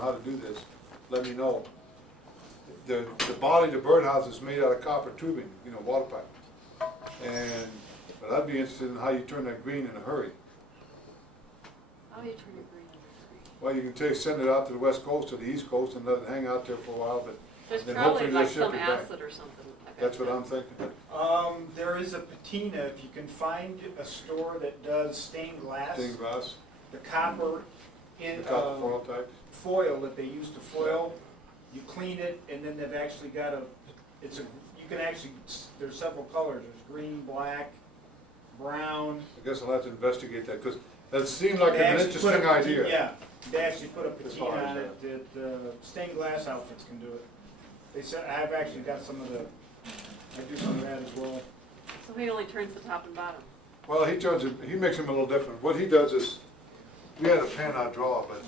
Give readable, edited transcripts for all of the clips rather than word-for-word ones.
know how to do this, let me know. The body of the birdhouse is made out of copper tubing, you know, water pipe. But I'd be interested in how you turn that green in a hurry. How do you turn it green in a hurry? Well, you can send it out to the west coast or the east coast and let it hang out there for a while, but There's then probably hopefully they'll like ship some it back. acid or something. I bet. That's what I'm thinking. There is a patina, if you can find a store that does stained glass. Stained glass, The copper in the copper foil type. foil that they use to foil, you clean it, and then they've actually got you can actually, there's several colors, there's green, black, brown. I guess I'll have to investigate that, because that seemed like They an actually put interesting a idea. Yeah, they actually put a As patina far as on it, that stained glass outfits can do it. They said, I've actually got some of the, I do some of that as well. So he only turns the top and bottom. Well, he makes them a little different. What he does is, we had a pen I draw, but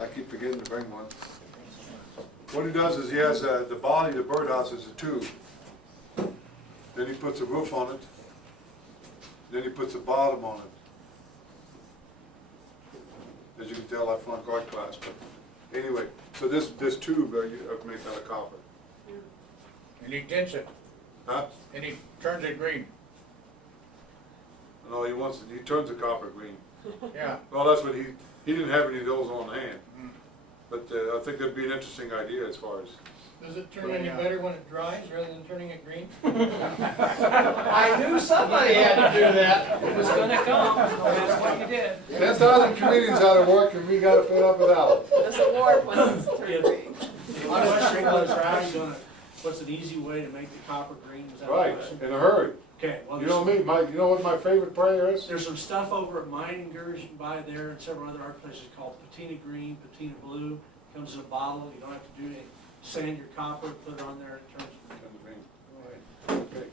I keep forgetting to bring one. What he does is he has the body of the birdhouse is a tube. Then he puts a roof on it. Then he puts a bottom on it. As you can tell, I flunked art class, but anyway, so this tube I make out of copper. And he tints it, Huh? and he turns it green. No, he turns the copper green. Yeah. Well, that's what he didn't have any of those on hand. But I think that'd be an interesting idea as far as. Does it turn any better when it dries rather than turning it green? I knew somebody had to do that. It was gonna come, that's what you did. 10,000 comedians out of work and we got to fill up without. This award when it's turned green. The question was, what's an easy way to make the copper green? Was that the Right, question? in a hurry. Okay, well, You know me, you know what my favorite prayer is? there's some stuff over at Meininger's you can buy there and several other art places called patina green, patina blue. Comes in a bottle, you don't have to do anything. Sand your copper, put it on there, it turns Okay.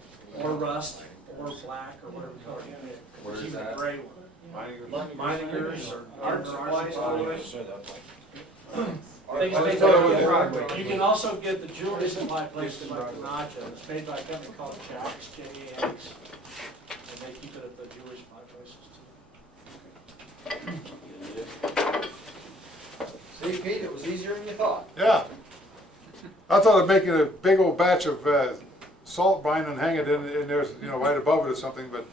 or rust, or black, or whatever color you pick. Where There's is even a that? gray one. Meininger's or art supplies. You can also get the jewelry supply places like the Naja. It's made by a company called Jax, J-A-X. And they keep it at the jewelry supply places too. See, Pete, it was easier than you thought. Yeah. I thought of making a big old batch of salt brine and hang it in there, you know, right above it or something, but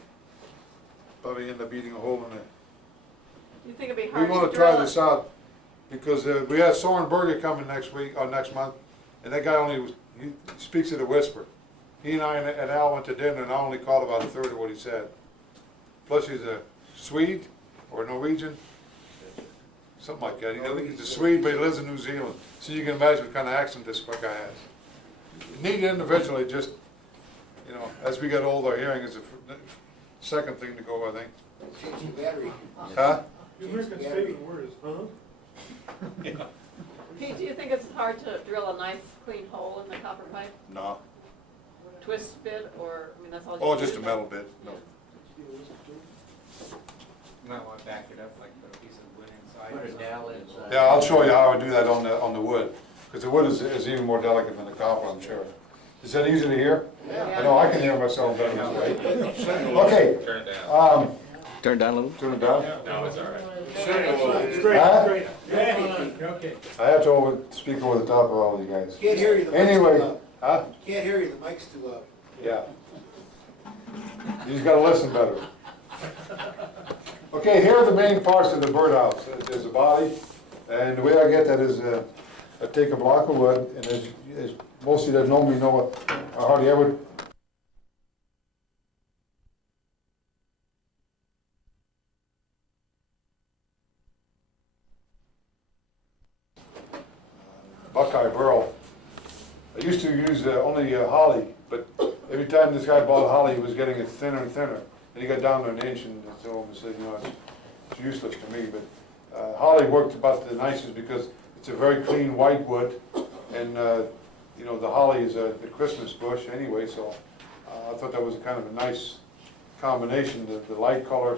probably end up eating a hole in it. You think it'd be We hard to want to try drill this it? out because we have Soren Berger coming next week or next month, and that guy he speaks at a whisper. He and I and Al went to dinner, and I only caught about a third of what he said. Plus, he's a Swede or Norwegian, something like that. I think he's a Swede, but he lives in New Zealand. So you can imagine what kind of accent this guy has. Neat individually, just you know, as we get older, hearing is the second thing to go, I think. Change the battery. Huh? Your misconstrued word is, huh? Pete, do you think it's hard to drill a nice clean hole in the copper pipe? No. Twist bit or, I mean, that's all you Oh, can just do? a metal bit. No. You might want to back it up, like put a piece of wood inside. Put a dowel inside. Yeah, I'll show you how I do that on the wood, because the wood is even more delicate than the copper, I'm sure. Is that easy to hear? Yeah. I know I can hear myself better this way. Okay, Turn it down. Turn it down a little. turn it down. No, it's all right. It's great, Huh? great. Okay. I have to speak over the top of all of you guys. Can't hear you, the mic's Anyway, too loud. huh? Can't hear you, the mic's too loud. Yeah. You just gotta listen better. Okay, here are the main parts of the birdhouse. There's a body, and the way I get that is I take a block of wood, and as most of you that know me know, I hardly ever Buckeye burl. I used to use only holly, but every time this guy bought holly, he was getting it thinner and thinner. And he got down to an inch and so I said, you know, it's useless to me. But holly worked about the nicest because it's a very clean white wood. And, you know, the holly is the Christmas bush anyway, so I thought that was kind of a nice combination, the light color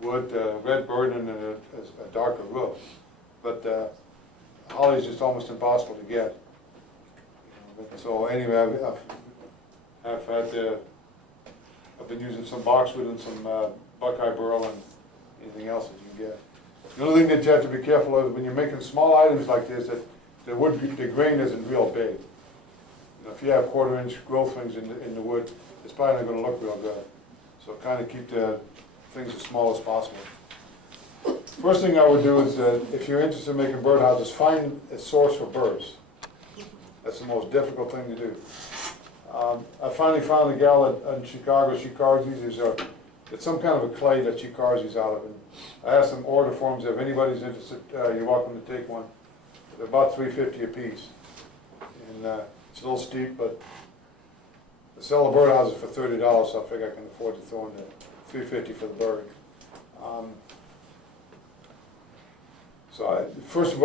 wood, red burden, and a darker roof. But holly is just almost impossible to get. But, so anyway, I've been using some boxwood and some Buckeye burl and anything else that you can get. The only thing that you have to be careful of is when you're making small items like this, that the grain isn't real big. You know, if you have 1/4 inch growth things in the wood, it's probably not gonna look real good. So kind of keep the things as small as possible. First thing I would do is, if you're interested in making birdhouses, find a source for birds. That's the most difficult thing to do. I finally found a gal in Chicago. She carves these. It's some kind of a clay that she carves these out of. And I asked them order forms. If anybody's interested, you're welcome to take one. They're about $3.50 a piece, and it's a little steep, but they sell the birdhouses for $30, so I figure I can afford to throw in the $3.50 for the bird. First of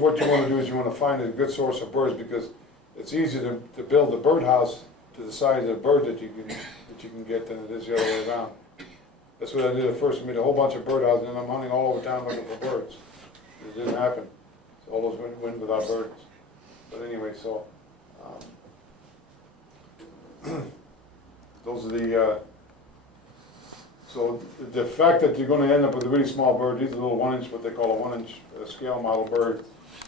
what you want to do is you want to find a good source of birds, because it's easier to build the birdhouse to the size of the bird that you can get than it is the other way around. That's what I did at first. I made a whole bunch of birdhouses, and I'm hunting all over town looking for birds. It didn't happen. So all those went without birds. But anyway, so those are the. So the fact that you're going to end up with a really small bird, these are little 1-inch, what they call a 1-inch scale model bird,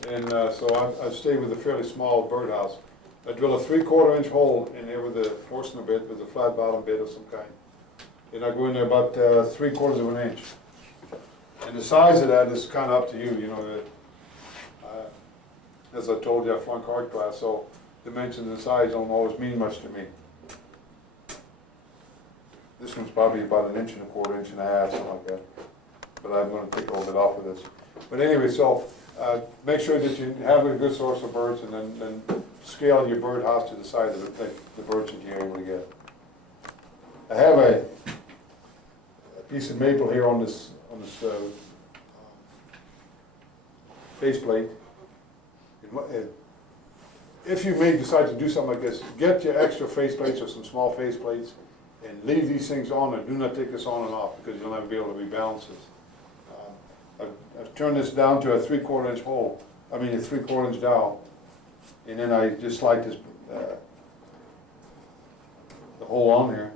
and so I stayed with a fairly small birdhouse. I drill a 3/4 inch hole in there with a Forstner bit, with a flat bottom bit of some kind, and I go in there about 3/4 of an inch. And the size of that is kind of up to you, you know. As I told you, I flunk art class, so dimensions and size don't always mean much to me. This one's probably about 1 1/4 inch and a half, something like that. But I'm going to take a little bit off of this. But anyway, so make sure that you have a good source of birds, and then scale your birdhouse to the size of the birds that you're able to get. I have a piece of maple here on this faceplate. If you may decide to do something like this, get your extra faceplates or some small faceplates, and leave these things on, and do not take this on and off, because you'll never be able to rebalance this. I've turned this down to a 3/4 inch hole, a 3/4 inch dowel, and then I just slide this, the hole on here.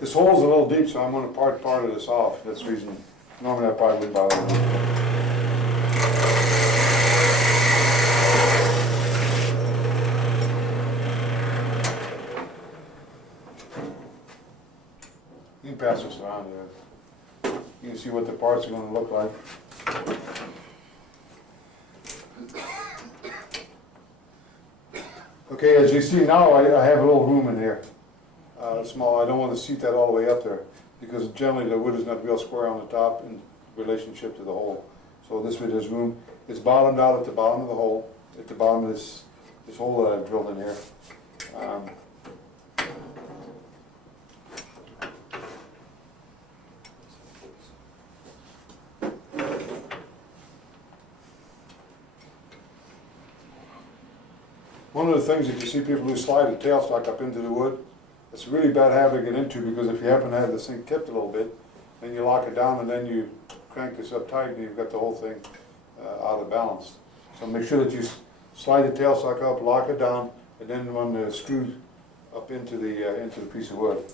This hole's a little deep, so I'm going to part of this off. That's the reason. Normally I probably wouldn't bother with it. You can pass this around here. You can see what the parts are going to look like. Okay, as you see now, I have a little room in here. Small. I don't want to seat that all the way up there, because generally the wood is not real square on the top in relationship to the hole. So this way there's room. It's bottomed out at the bottom of the hole, at the bottom of this hole that I've drilled in here. One of the things that you see people who slide a tailstock up into the wood, it's a really bad habit to get into, because if you happen to have this thing tipped a little bit, then you lock it down, and then you crank this up tight, and you've got the whole thing out of balance. So make sure that you slide the tailstock up, lock it down, and then run the screw up into the piece of wood.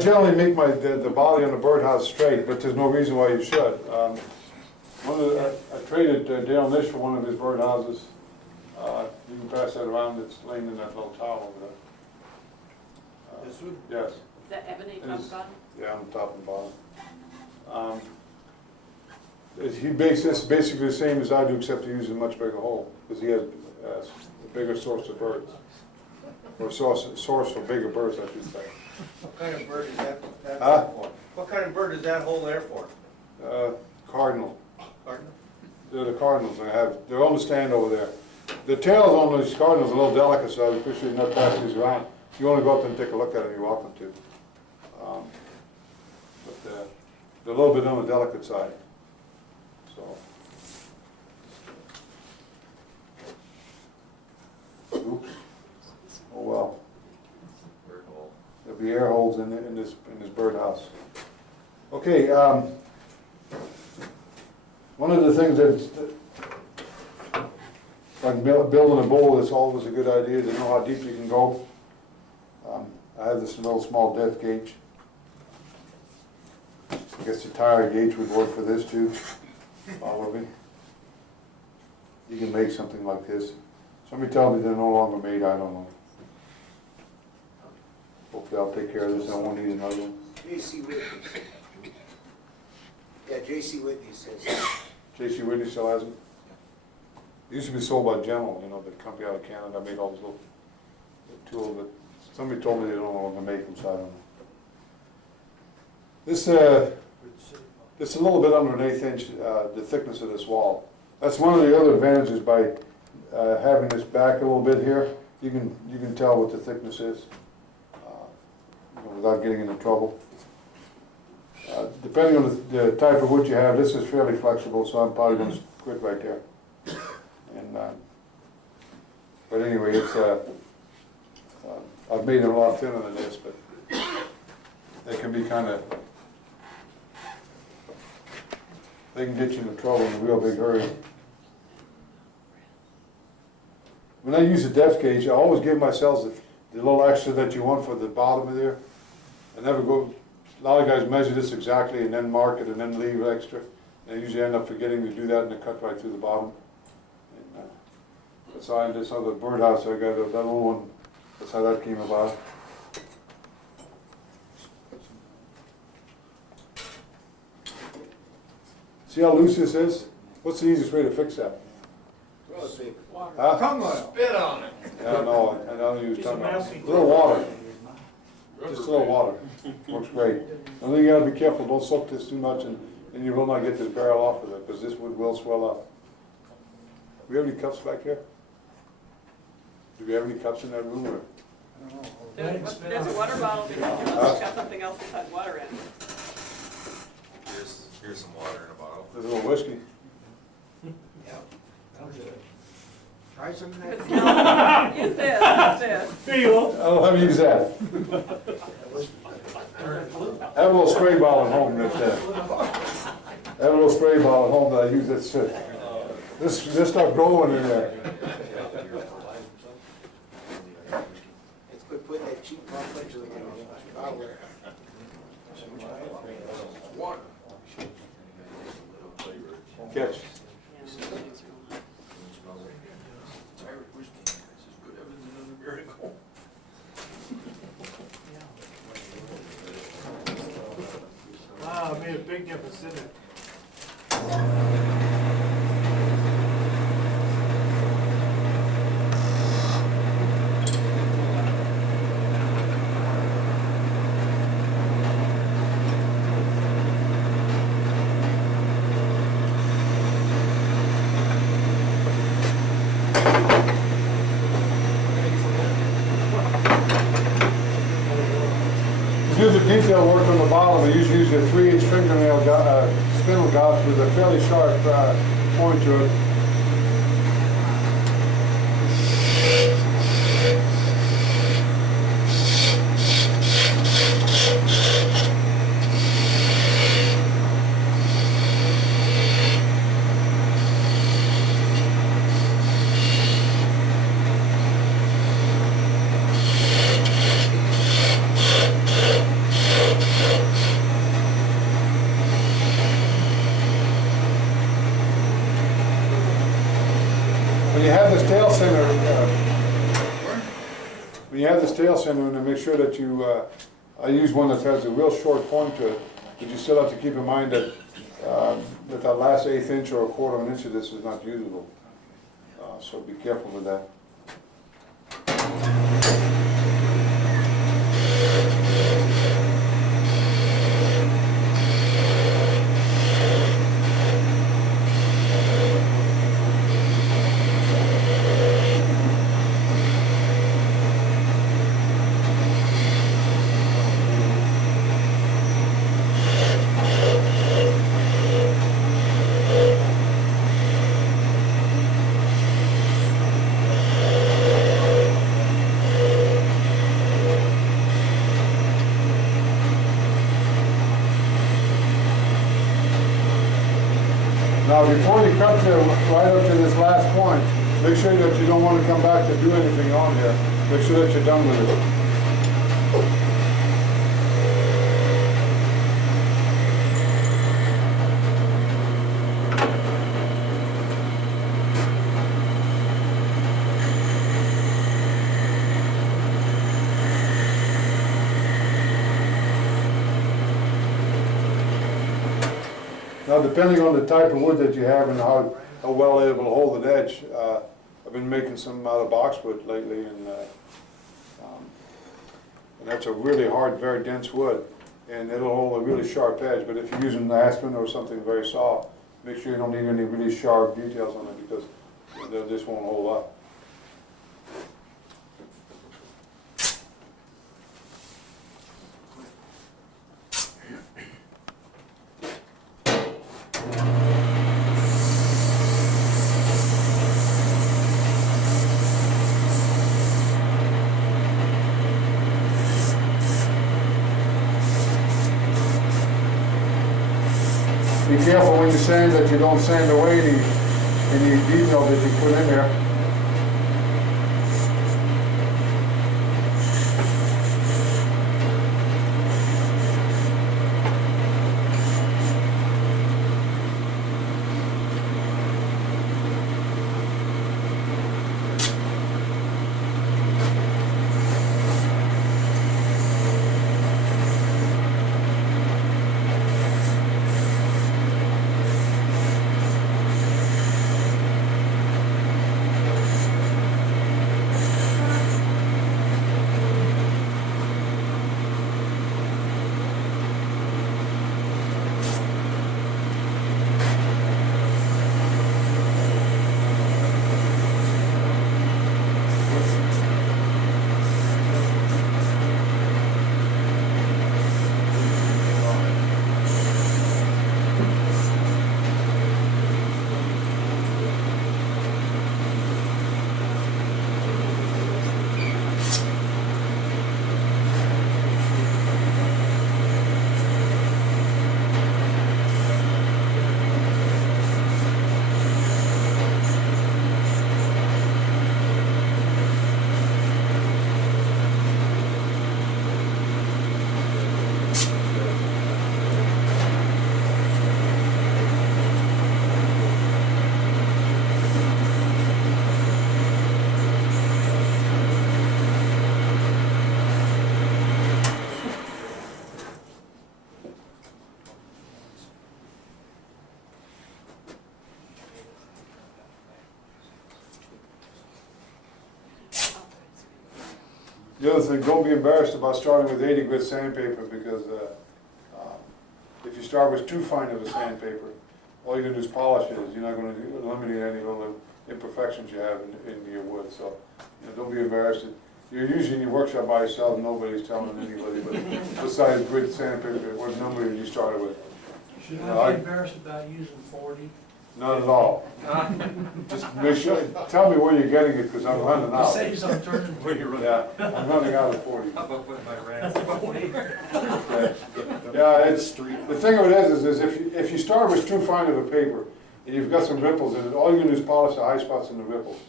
generally make the body on the birdhouse straight, but there's no reason why you should. I traded Dale Nish for one of his birdhouses. You can pass that around, it's laying in that little towel over there. This one? Yes, Is that ebony It top is. bottom? yeah, on the top and bottom. He makes this basically the same as I do, except he uses a much bigger hole, because he has a bigger source of birds. Or source for bigger birds, I should say. What kind of bird is that Huh? for? What kind of bird is that hole there for? Cardinal. Cardinal? They're the cardinals, they're on the stand over there. The tails on these cardinals are a little delicate, so I appreciate not passing these around. If you want to go up and take a look at them, you're welcome to. But they're a little bit on the delicate side, so. Oops. Oh well. There'll be air holes in this birdhouse. Okay, one of the things that's, like building a bowl, it's always a good idea to know how deep you can go. I have this little small depth gauge. I guess the tire gauge would work for this too, probably. You can make something like this. Somebody tell me they're no longer made, I don't know. Hopefully I'll take care of this, I won't need another one. J.C. Whitney. Yeah, J.C. Whitney says. J.C. Whitney still has them? It used to be sold by General, you know, the company out of Canada, made all those little tools, but somebody told me they don't want to make them, so I don't know. It's a little bit under an 1/8 inch, the thickness of this wall. That's one of the other advantages by having this back a little bit here. You can tell what the thickness is, you know, without getting into trouble. Depending on the type of wood you have, this is fairly flexible, so I'm probably going to quit right there. And but anyway, it's I've made it a lot thinner than this, but they can be kind of, they can get you into trouble in a real big hurry. When I use a depth gauge, I always give myself the little extra that you want for the bottom of there. I never go, a lot of guys measure this exactly and then mark it and then leave extra. And I usually end up forgetting to do that and they cut right through the bottom. And, that's how I just saw the birdhouse, I got that little one, that's how that came about. See how loose this is? What's the easiest way to fix that? Toilet paper. Huh? Tongue oil. Spit on it. Yeah, no, I don't use Use tongue a oil. mousy A little water, just a little water, works great. Only you gotta be careful, don't soak this too much and you will not get this barrel off of it, because this wood will swell up. Do we have any cups back here? Do we have any cups in that room, or? There's a water bottle behind you, unless it's got something else besides water in it. Here's some water in a bottle. There's a little whiskey. Try some of But that. no, use this. There you go. I don't have to use that. I have a little spray bottle at home that, I have a little spray bottle at home that I use this stuff growing in there. Let's quit putting that cheap conflict in the bottle. Water. Catch. Wow, it made a big difference, didn't it? To do the detail work on the bottom, I usually use a 3-inch fingernail spindle gouge with a fairly sharp point to it. when you have this tail center, when you have this tail center, and make sure that you, I use one that has a real short point to it, but you still have to keep in mind that that last 1/8 inch or 1/4 of an inch of this is not usable. So be careful with that. Now, before you cut to right up to this last point, make sure that you don't want to come back to do anything on here. Make sure that you're done with it. Now, depending on the type of wood that you have and how well able to hold an edge, I've been making some out of boxwood lately, and that's a really hard, very dense wood, and it'll hold a really sharp edge. But if you're using aspen or something very soft, make sure you don't need any really sharp details on it, because they just won't hold up. Be careful when you sand that you don't sand away any detail that you put in there. The other thing, don't be embarrassed about starting with 80 grit sandpaper, because if you start with too fine of a sandpaper, all you're going to do is polish it. You're not going to eliminate any little imperfections you have in your wood. So, don't be embarrassed. You're usually in your workshop by yourself, nobody's telling anybody, but besides grit sandpaper, what number did you start with? Should I be embarrassed about using 40? Not at all. Just make sure, tell me where you're getting it, because I'm running It out. saves on turning. Yeah, I'm running out of 40. How about putting my rats? Yeah, it's, the thing of it is if you start with too fine of a paper, and you've got some ripples in it, all you're gonna do is polish the high spots in the ripples,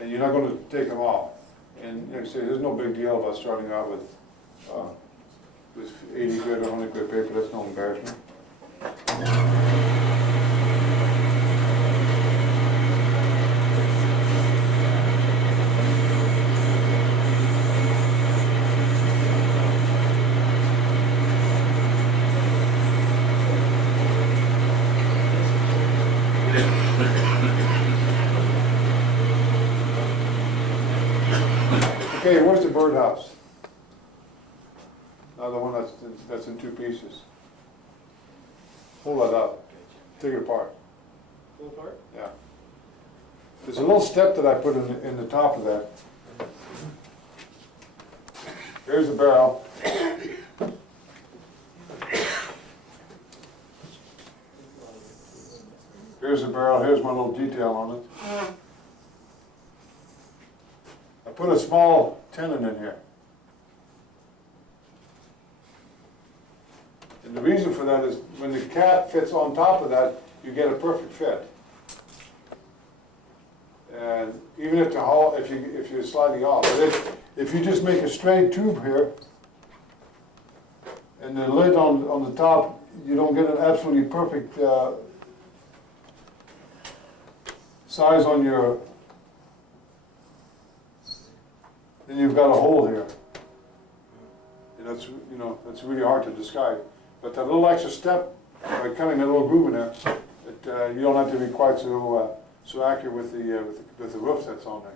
and you're not gonna take them off. And like I say, there's no big deal about starting out with 80 grit or 100 grit paper. That's no embarrassment. Okay, where's the birdhouse? Now the one that's in two pieces. Pull that up, take it apart. Pull apart? Yeah. There's a little step that I put in the top of that. Here's the barrel. Here's the barrel, here's my little detail on it. I put a small tenon in here. And the reason for that is when the cap fits on top of that, you get a perfect fit. And even if the hull, if you're sliding off, but if you just make a straight tube here, and the lid on the top, you don't get an absolutely perfect size on your, then you've got a hole here. And that's really hard to describe. But that little extra step, by cutting a little groove in there, you don't have to be quite so accurate with the roof that's on there.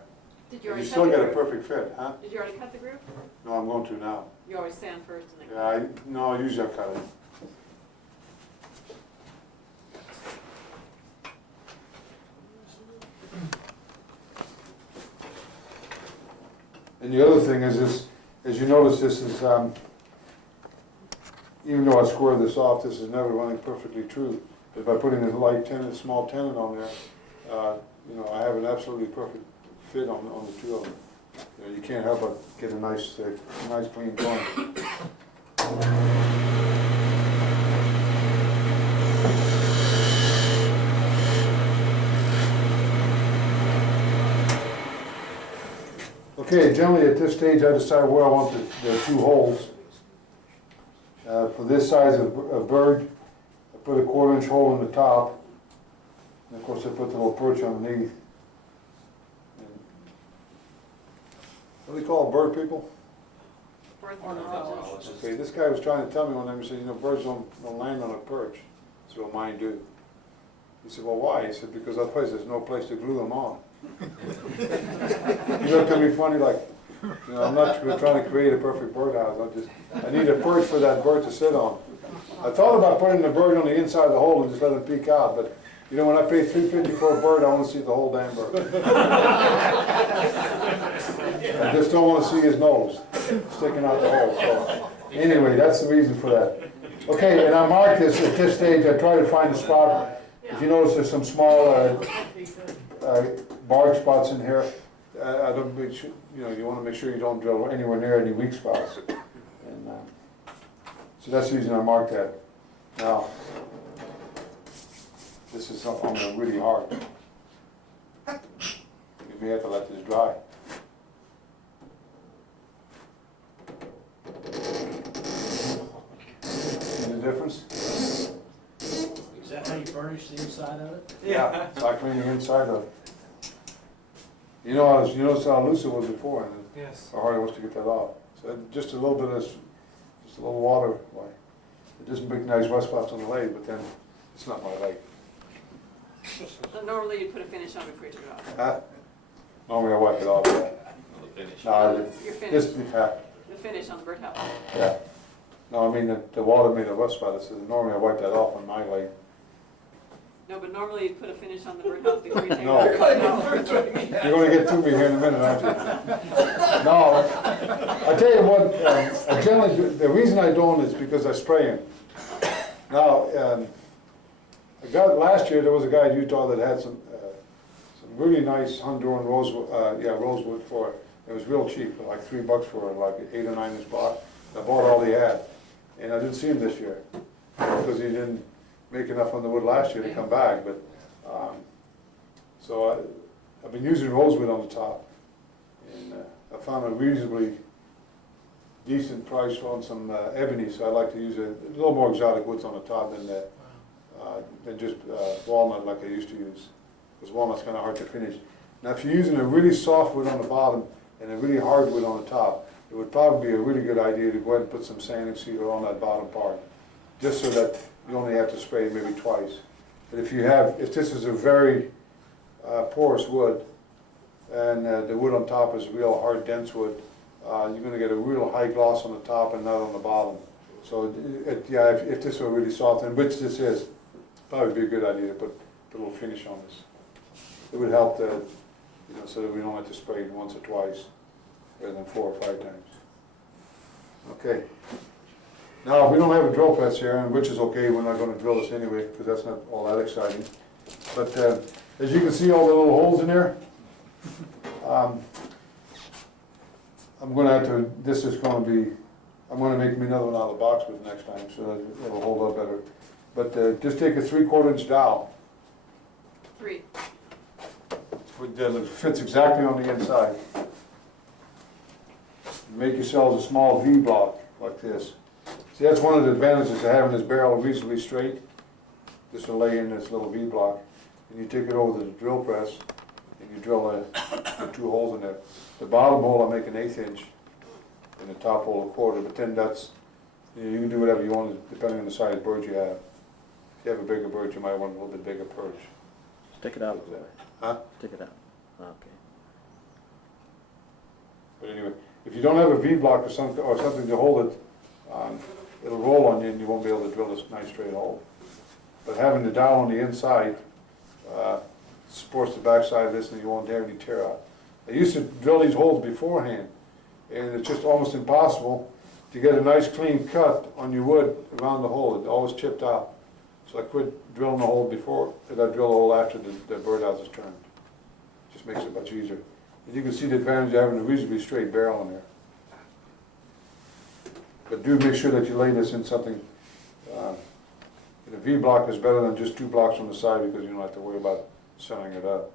Did you already You cut still the get a groove? perfect fit, huh? Did you already cut the groove? No, I'm going to now. You always sand first and then Yeah, cut? no, usually I cut it. And the other thing is this, as you notice, this is, even though I squared this off, this is never running perfectly true. But by putting a light tenon, small tenon on there, I have an absolutely perfect fit on the two of them. You can't help but get a nice clean joint. Okay, generally at this stage I decide where I want the two holes. For this size of bird, I put a 1/4 inch hole in the top. And of course I put the little perch underneath. What do they call bird people? Ornithologists. Okay, this guy was trying to tell me one time, he said, birds don't land on a perch. I said, well, mine do. He said, well, why? He said, because otherwise there's no place to glue them on. You looked at me funny like, I'm not trying to create a perfect birdhouse. I need a perch for that bird to sit on. I thought about putting the bird on the inside of the hole and just let it peek out, but when I pay $3.50 for a bird, I want to see the whole damn bird. I just don't want to see his nose sticking out the hole. So anyway, that's the reason for that. Okay, and I marked this at this stage. I try to find a spot. If you notice, there's some small barge spots in here. I don't make sure, you want to make sure you don't drill anywhere near any weak spots. And so that's the reason I marked that. Now, this is something really hard. You may have to let this dry. See the difference? Is that how you burnish the inside of it? Yeah. So I clean the inside of it. You noticed how loose it was before, and Yes. how hard it was to get that off. So just a little bit of, just a little water. It doesn't make nice wet spots on the leg, but then it's not my leg. So normally you put a finish on before you took it off. Normally I wipe it off. No, Your finish, this, the finish on the birdhouse. yeah. No, I mean the water made a wet spot. So normally I wipe that off on my leg. No, but normally you put a finish on the birdhouse before you take it No. off. You're going to get to me here in a minute, aren't you? No, I tell you what. I generally do, the reason I don't is because I spray him. Now, last year there was a guy in Utah that had some really nice Honduran rosewood for it. It was real cheap, like $3 for like an 8 or 9 inch box. I bought all he had, and I didn't see him this year because he didn't make enough on the wood last year to come back. But so I've been using rosewood on the top, and I found a reasonably decent price on some ebony. So I like to use a little more exotic woods on the top than just walnut like I used to use, because walnut's kind of hard to finish. Now if you're using a really soft wood on the bottom and a really hard wood on the top, it would probably be a really good idea to go ahead and put some sanding sealer on that bottom part, just so that you only have to spray maybe twice. But if this is a very porous wood, and the wood on top is real hard, dense wood, you're gonna get a real high gloss on the top and not on the bottom. So, yeah, if this were really soft, and which this is, probably be a good idea to put a little finish on this. It would help the, you know, so that we don't have to spray it once or twice, rather than 4 or 5 times. Okay. Now, we don't have a drill press here, and which is okay, we're not gonna drill this anyway, because that's not all that exciting. But, as you can see, all the little holes in there, I'm gonna have to, this is gonna be, I'm gonna make me another one out of the box with next time, so that it'll hold up better. But just take a 3/4 inch dowel, 3. that fits exactly on the inside. Make yourselves a small V block like this. See, that's one of the advantages of having this barrel reasonably straight. Just to lay in this little V block, and you take it over to the drill press, and you drill put 2 holes in there. The bottom hole I make an 1/8 inch, and the top hole 1/4. But then that's, you know, you can do whatever you want depending on the size bird you have. If you have a bigger bird, you might want a little bit bigger perch. Stick it out a little bit. Huh? Stick it out. Okay. But anyway, if you don't have a V block or something to hold it, it'll roll on you and you won't be able to drill this nice straight hole. But having the dowel on the inside supports the back side of this, and you won't have any tear out. I used to drill these holes beforehand, and it's just almost impossible to get a nice clean cut on your wood around the hole. It always chipped out. So I quit drilling the hole before, and I drill the hole after the birdhouse is turned. Just makes it much easier. And you can see the advantage of having a reasonably straight barrel in there. But do make sure that you lay this in something, a V block is better than just 2 blocks on the side, because you don't have to worry about centering it up.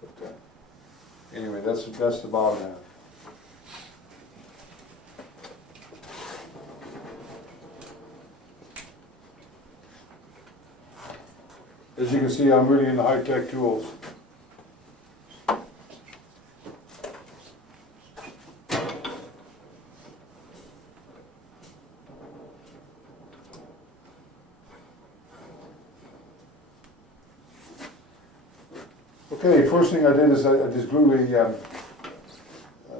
But anyway, that's the bottom half. As you can see, I'm really into high-tech tools. Okay, first thing I did is I just glued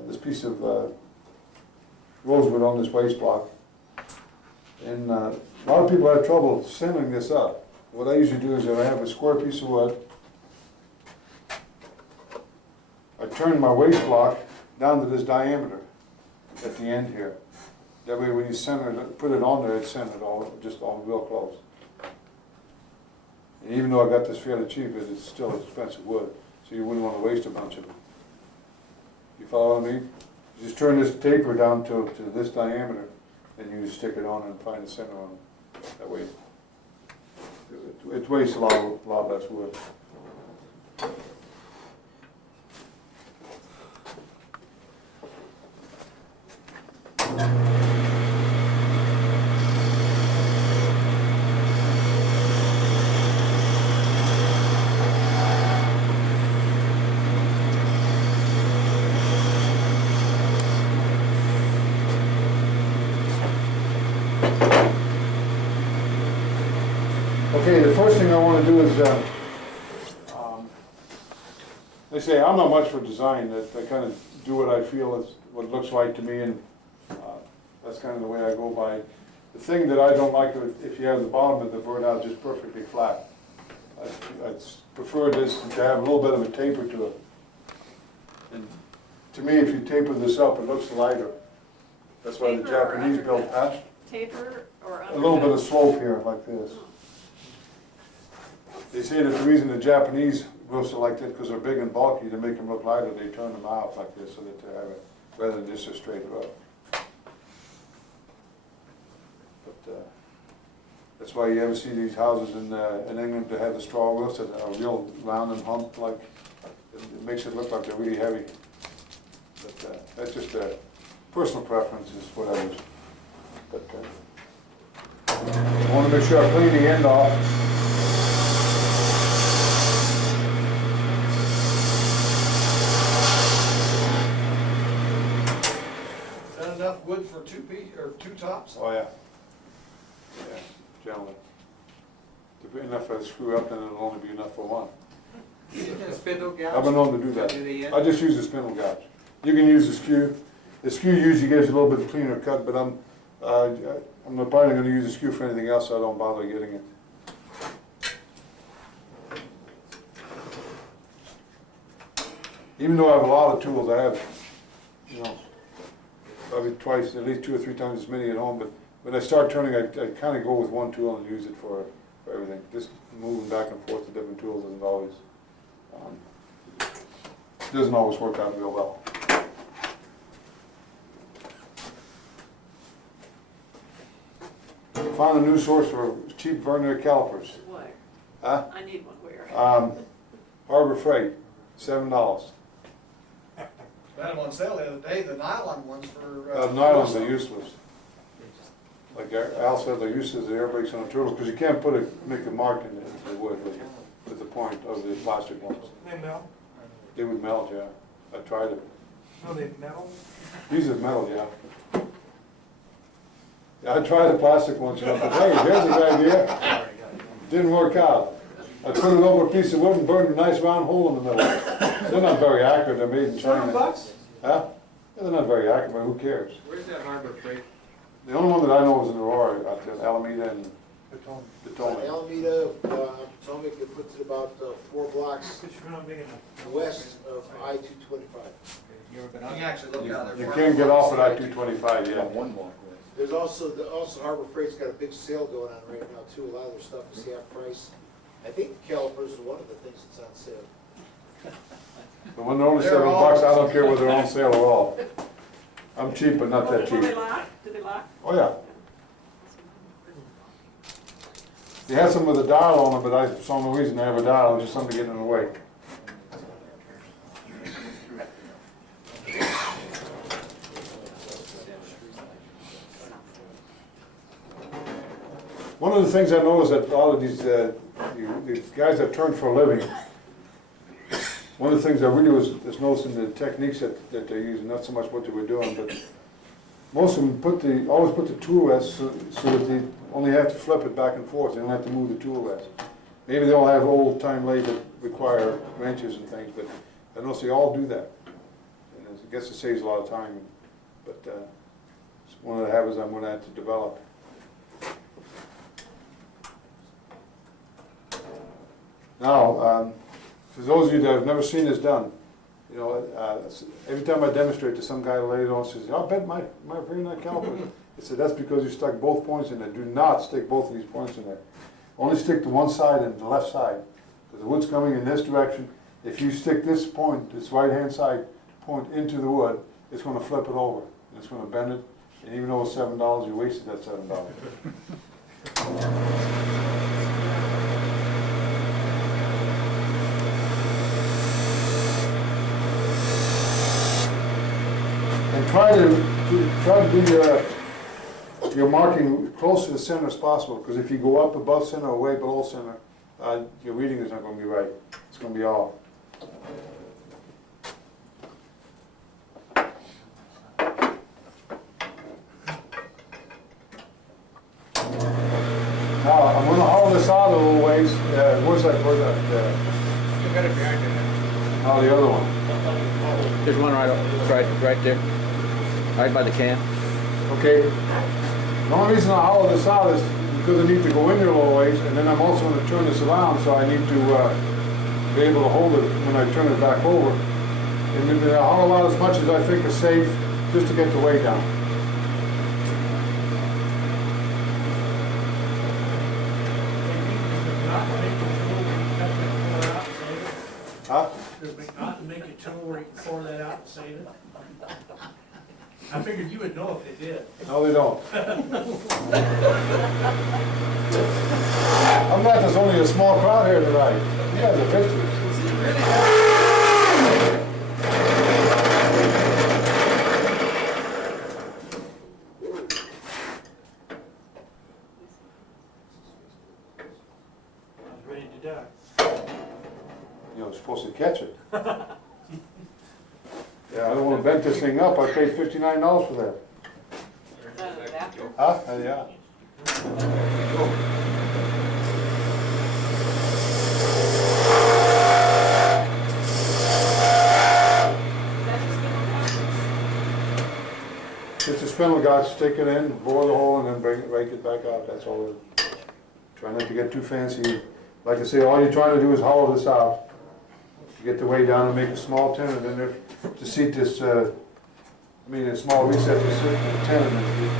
this piece of rosewood on this waste block. And a lot of people have trouble centering this up. What I usually do is, if I have a square piece of wood, I turn my waste block down to this diameter at the end here. That way when you center it, put it on there, it's centered just all real close. And even though I got this fairly cheap, it's still expensive wood, so you wouldn't want to waste a bunch of it. You follow what I mean? You just turn this taper down to this diameter, and you just stick it on and find the center on it. That way, it wastes a lot less wood. Okay, the first thing I want to do is, they say I'm not much for design, that I kind of do what I feel is what it looks like to me, and that's kind of the way I go by. The thing that I don't like, if you have the bottom of the birdhouse just perfectly flat, I'd prefer this to have a little bit of a taper to it. And to me, if you taper this up, it looks lighter. That's why the Taper or Japanese built undercut? hatch. Taper or A little bit of slope here, like this. They say that the reason the Japanese roast it like that, because they're big and bulky, to make them look lighter, they turn them out like this, so that they have it, rather than just a straight up. But that's why you ever see these houses in England that have the straw roofs that are real round and humped, like, it makes it look like they're really heavy. But that's just a personal preference, is whatever. But I want to make sure I clean the end off. Enough wood for 2 tops? Oh, yeah. Yeah, generally. To be enough for a screw up, then it'll only be enough for one. Spindle gouge? I've been known to do that. Do the end? I just use a spindle gouge. You can use a skew. The skew usually gives you a little bit cleaner cut, but I'm not probably gonna use a skew for anything else, so I don't bother getting it. Even though I have a lot of tools, I have, you know, probably twice, at least 2 or 3 times as many at home, but when I start turning, I kind of go with one tool and use it for everything. Just moving back and forth to different tools doesn't always work out real well. Found a new source for cheap vernier calipers. Where? Huh? I need one where? Harbor Freight, $7. Had them on sale the other day, the nylon ones for. Nylons are useless. Like Al said, they're useless, the air brakes on a turtle, because you can't make a mark in the wood with the point of the plastic ones. They melt? They would melt, yeah. I tried it. Oh, they metal? These are metal, yeah. Yeah, I tried the plastic ones, you know, but hey, here's a good idea. Didn't work out. I put it over a piece of wood and burned a nice round hole in the middle. They're not very accurate, they're made in China. $100? Huh? Yeah, they're not very accurate, but who cares? Where's that Harbor Freight? The only one that I know is in Aurora, out there, Alameda and Potomac. Alameda, Potomac, it puts it about 4 blocks west of I-225. You ever been You out? can actually look out there. You can't get off at I-225 yet. There's also, Harbor Freight's got a big sale going on right now too. A lot of their stuff is half price. I think the calipers are one of the things that's on sale. But when they're only $7, I don't care whether they're on sale at all. I'm cheap, but not that Will they cheap. lock? Do they lock? Oh, yeah. They had some with a dial on it, but I saw no reason to have a dial, just something to get in the way. One of the things I noticed that all of these guys that turn for a living, one of the things I really was noticing the techniques that they're using, not so much what they were doing, but most of them always put the tool rest so that they only have to flip it back and forth. They don't have to move the tool rest. Maybe they all have old time lathe that require wrenches and things, but I notice they all do that. And I guess it saves a lot of time, but it's one of the habits I'm going to have to develop. Now, for those of you that have never seen this done, you know, every time I demonstrate to some guy later on, says, "I'll bet my very nice caliper." I said, "That's because you stuck both points in there. Do not stick both of these points in there. Only stick to one side and the left side, because the wood's coming in this direction. If you stick this point, this right-hand side point into the wood, it's going to flip it over. And it's going to bend it. And even though it's $7, you wasted that $7." And try to do your marking close to the center as possible, because if you go up above center or way below center, your reading is not going to be right. It's going to be off. Now I'm going to haul this out a little ways. Where's that? You got it behind you. Oh, the other one. There's one right there, right by the can. Okay. The only reason I hollow this out is because I need to go in there a little ways, and then I'm also going to turn this around, so I need to be able to hold it when I turn it back over. And then I hollow out as much as I think is safe, just to get the weight down. Huh? Does McNaughton make a tool where you can pour that out and save it? I figured you would know if they did. No, they don't. I'm glad there's only a small crowd here tonight. You guys are pictures. I was ready to die. You know, supposed to catch it. Yeah, I don't want to bend this thing up. I paid $59 for that. Is that an adapter? Huh? Yeah. Is that just spindle guys, stick it in, bore the hole, and then rake it back out, that's all. Try not to get too fancy. Like I say, all you're trying to do is hollow this out. Get the way down and make a small tin, and then to seat this, a small recess to sit in the tin.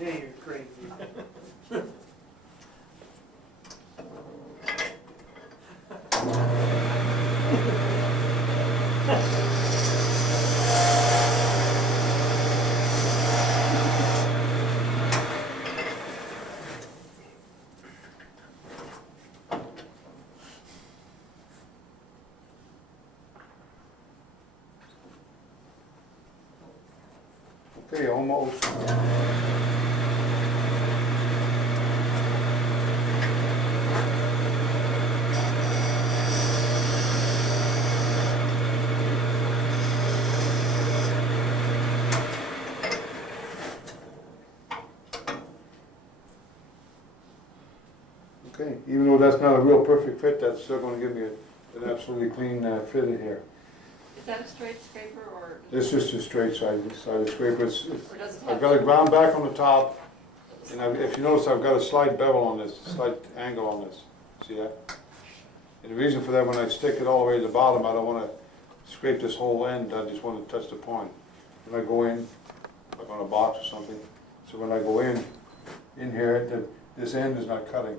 Yeah, you're crazy. Okay, almost. Okay, even though that's not a real perfect fit, that's still gonna give me an absolutely clean fit in here. Is that a straight scraper or? It's just a straight sided scraper. Or does it I've have? got a ground back on the top, and if you notice, I've got a slight bevel on this, a slight angle on this. See that? And the reason for that, when I stick it all the way to the bottom, I don't wanna scrape this whole end, I just wanna touch the point. When I go in, like on a box or something, so when I go in here, this end is not cutting,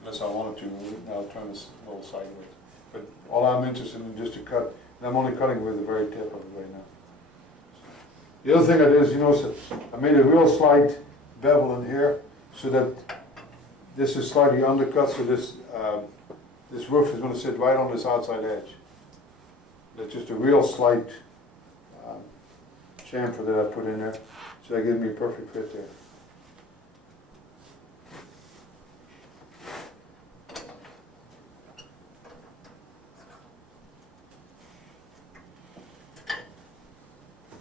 unless I wanted to. Now I'll turn this a little sideways. But all I'm interested in is just to cut, and I'm only cutting with the very tip of it right now. The other thing I did is, you notice that I made a real slight bevel in here, so that this is slightly undercut, so this roof is going to sit right on this outside edge. That's just a real slight chamfer that I put in there, so that gives me a perfect fit there.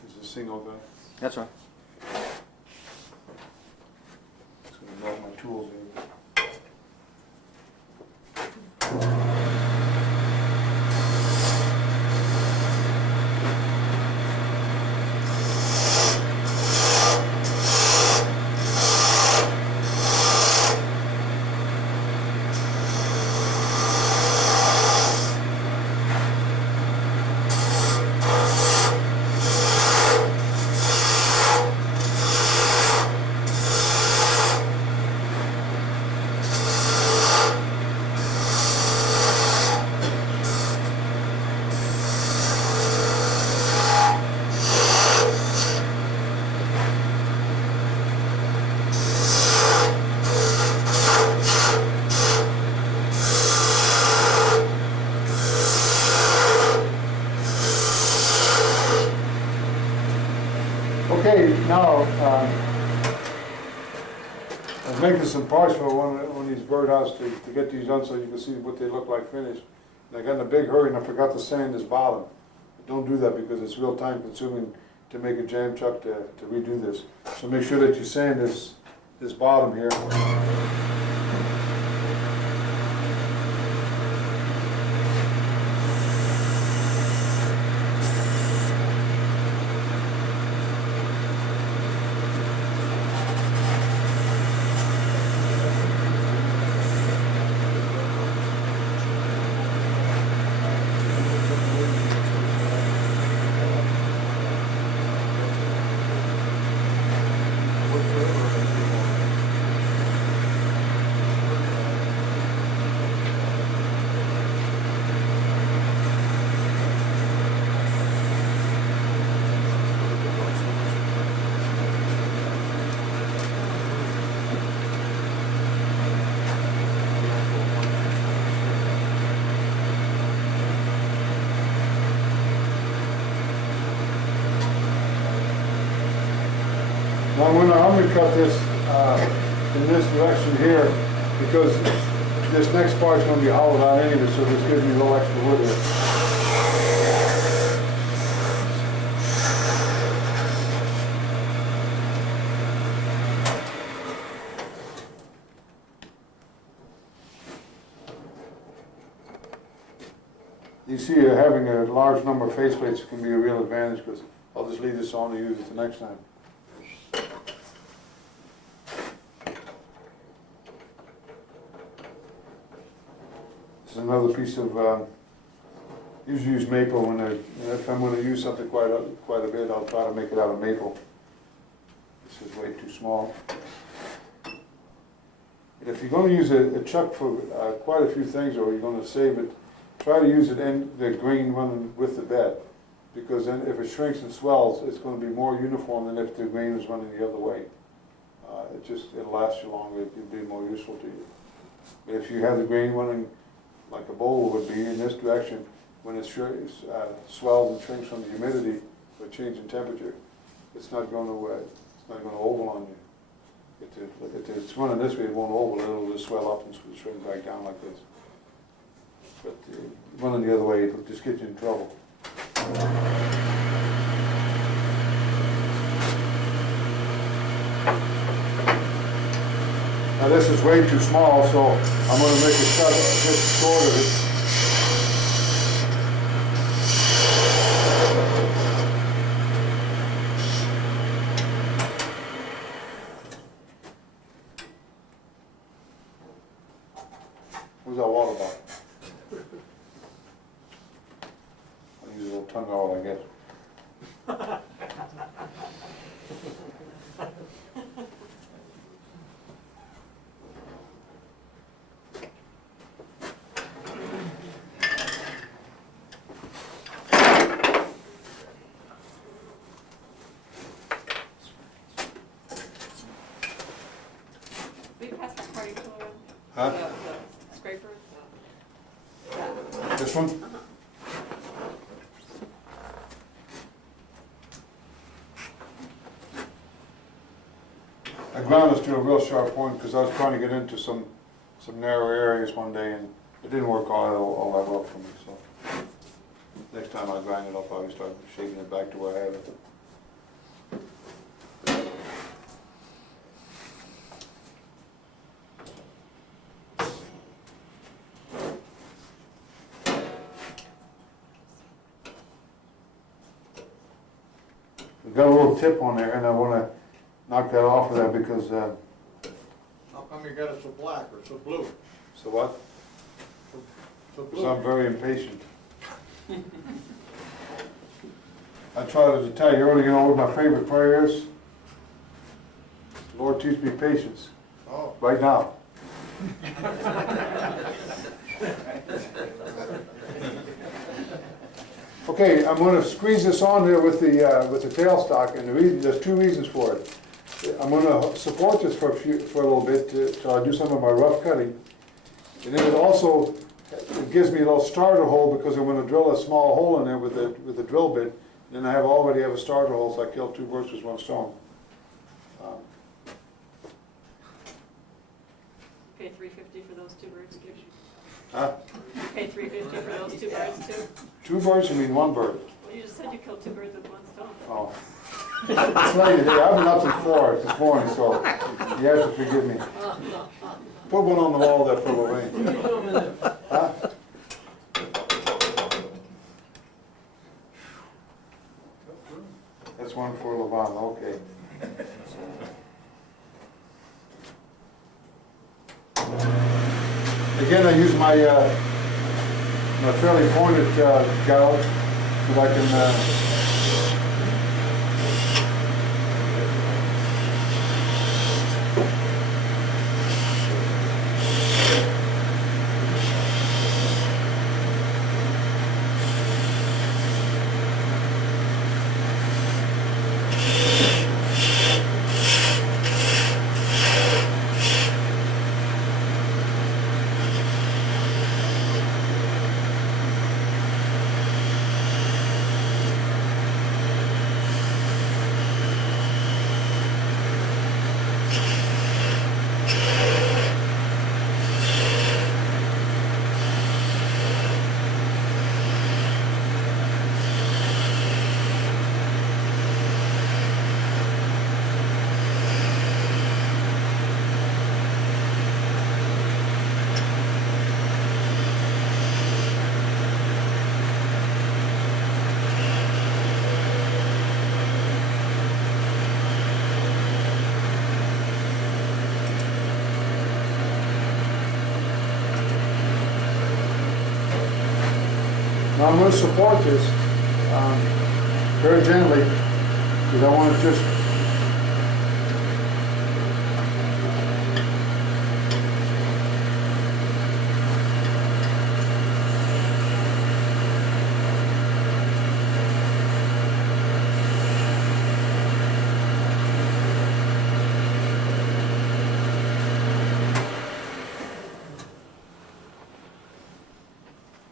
This is a single guy. That's right. Just gonna melt my tools in. Okay, now, I was making some parts for one of these birdhouse to get these done so you can see what they look like finished. And I got in a big hurry and I forgot to sand this bottom. But don't do that because it's real time consuming to make a jam chuck to redo this. So make sure that you sand this bottom here. Now I'm going to undercut this in this direction here because this next part's gonna be hollowed out anyway, so this gives me a little extra wood here. You see, having a large number of faceplates can be a real advantage, because I'll just leave this on and use it the next time. This is another piece of, usually use maple when if I'm gonna use something quite a bit, I'll try to make it out of maple. This is way too small. And if you're gonna use a chuck for quite a few things, or you're gonna save it, try to use it in the green running with the bed, because then if it shrinks and swells, it's going to be more uniform than if the green was running the other way. It'll last you longer, it'll be more useful to you. But if you have the green running like a bowl would be in this direction, when it swells and shrinks from the humidity or change in temperature, it's not going to oval on you. If it's running this way, it won't oval, it'll just swell up and shrink back down like this. But running the other way, it'll just get you in trouble. Now this is way too small, so I'm going to make a cut just short of it. Where's that water bottle? I'll use a little tongue out, I guess. We passed that party tool. Huh? The scraper. This one? I ground this to a real sharp point because I was trying to get into some narrow areas one day, and it didn't work all that well for me. So next time I grind it, I'll probably start shaping it back to where I had it. We've got a little tip on there, and I want to knock that off of there because, How come you got it so black or so blue? so what? So Because blue. I'm very impatient. I tried to tell you earlier, you know, what my favorite prayer is? Lord, teach me patience, Oh. right now. Okay, I'm going to squeeze this on here with the tailstock, and there's two reasons for it. I'm going to support this for a little bit till I do some of my rough cutting, and then it gives me a little starter hole because I'm going to drill a small hole in there with a drill bit, and then I already have a starter hole, so I killed two birds with one stone. Pay $3.50 for those two birds too. Huh? Pay $3.50 for those two birds too. Two birds? You mean one bird? Well, you just said you killed two birds with one stone. Oh. It's late today. I've been up since 4 this morning, so you have to forgive me. Put one on the wall there for Lorraine. Huh? That's one for Lavon, okay. Again, I use my fairly pointed gouge so I can Now, I'm gonna support this, very gently, because I want to just,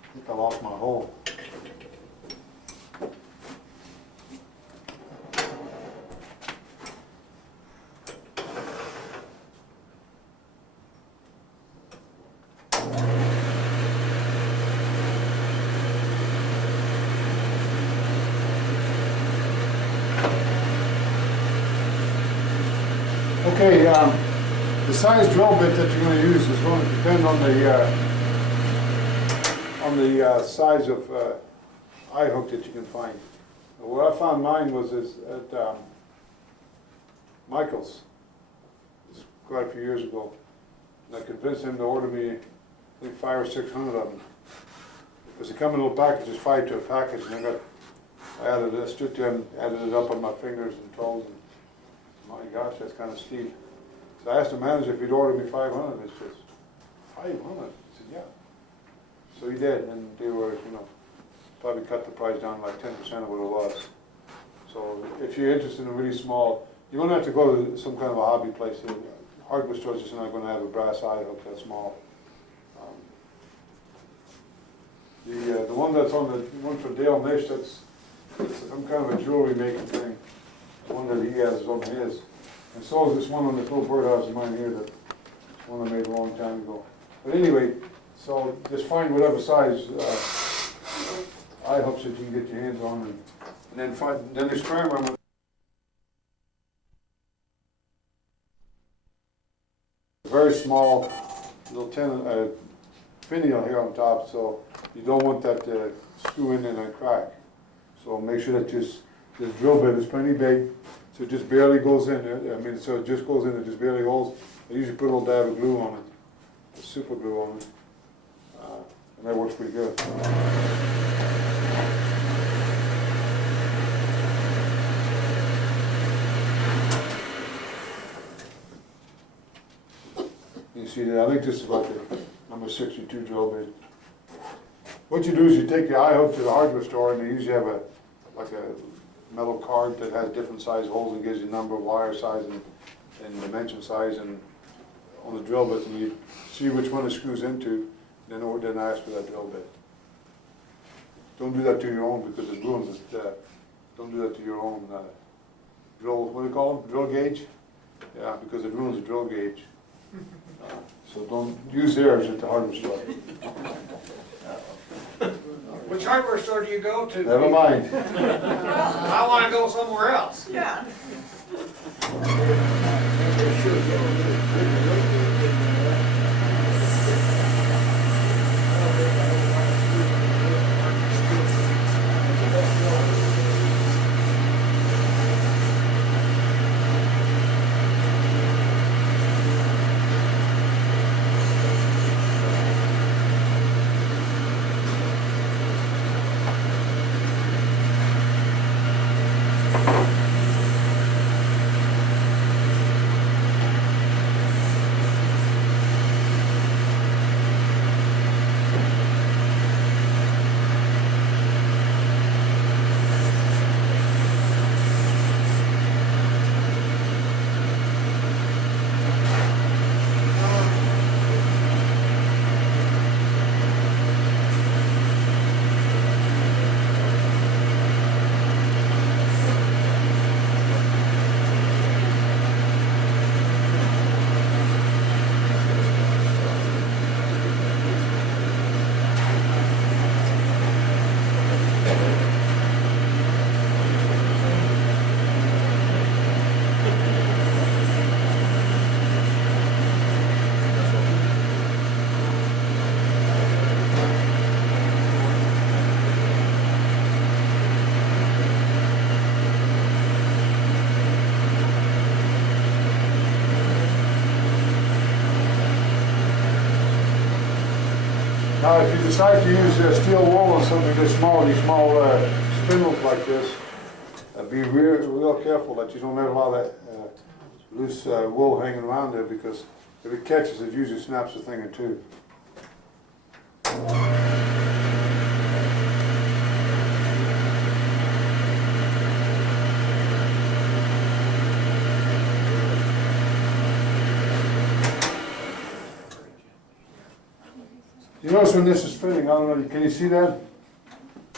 I think I lost my hole. Okay, the size drill bit that you're gonna use is going to depend on the size of eye hook that you can find. Where I found mine was at Michael's, this was quite a few years ago. And I convinced him to order me, I think 500 or 600 of them. Because they come in little packages, 5 to a package, and I stood there and added it up on my fingers and toes, and my gosh, that's kind of steep. So I asked the manager if he'd order me 500, it's just, 500? He said, yeah. So he did, and they were, probably cut the price down like 10% of what it was. So if you're interested in really small, you don't have to go to some kind of a hobby place. Hardware stores just not gonna have a brass eye hook that small. The one that's on the one for Dale Nish, that's some kind of a jewelry making thing. The one that he has is on his. And so is this one on the little birdhouse of mine here, that one I made a long time ago. But anyway, so just find whatever size eye hooks that you can get your hands on, and then experiment with a very small little finial here on top, so you don't want that to screw in and crack. So make sure that this drill bit is plenty big, so it just barely goes in. So it just goes in, it just barely holds. I usually put a little dab of glue on it, super glue on it, and that works pretty good. You see that? I think this is about the number 62 drill bit. What you do is you take the eye hook to the hardware store, and they usually have a metal card that has different size holes and gives you number, wire size, and dimension size, and on the drill bit, and you see which one it screws into, then ask for that drill bit. Don't do that to your own because it ruins it. Don't do that to your own drill. What do you call them? Drill gauge? Yeah, because it ruins the drill gauge. So don't use theirs at the hardware store. Which hardware store do you go to? Never mind. I wanna go somewhere else. Yeah. Now, if you decide to use steel wool on something this small, these small spindles like this, be real careful that you don't have a lot of loose wool hanging around there, because if it catches, it usually snaps a thing or two. You notice when this is spinning, I don't know, can you see that?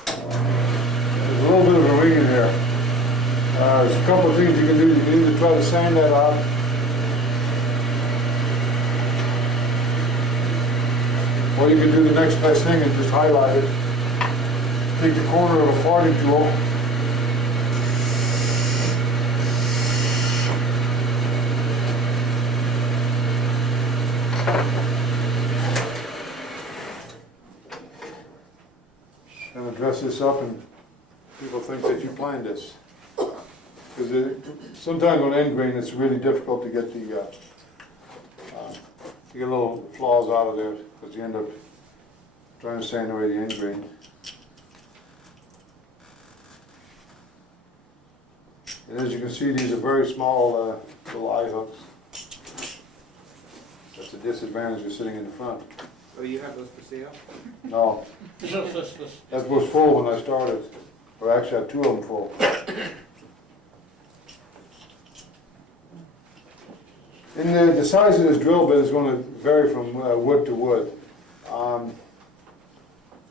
There's a little bit of a ring in here. There's a couple of things you can do. You can either try to sand that out, or you can do the next best thing and just highlight it. Take the corner of a farthing tool, and dress this up, and people think that you planed this. Because sometimes on end grain, it's really difficult to get the you get little flaws out of there, because you end up trying to sand away the end grain. And as you can see, these are very small little eye hooks. That's a disadvantage of sitting in the front. Oh, you have those for sale? No, that was full when I started. Or actually, I had two of them full. And the size of this drill bit is going to vary from wood to wood.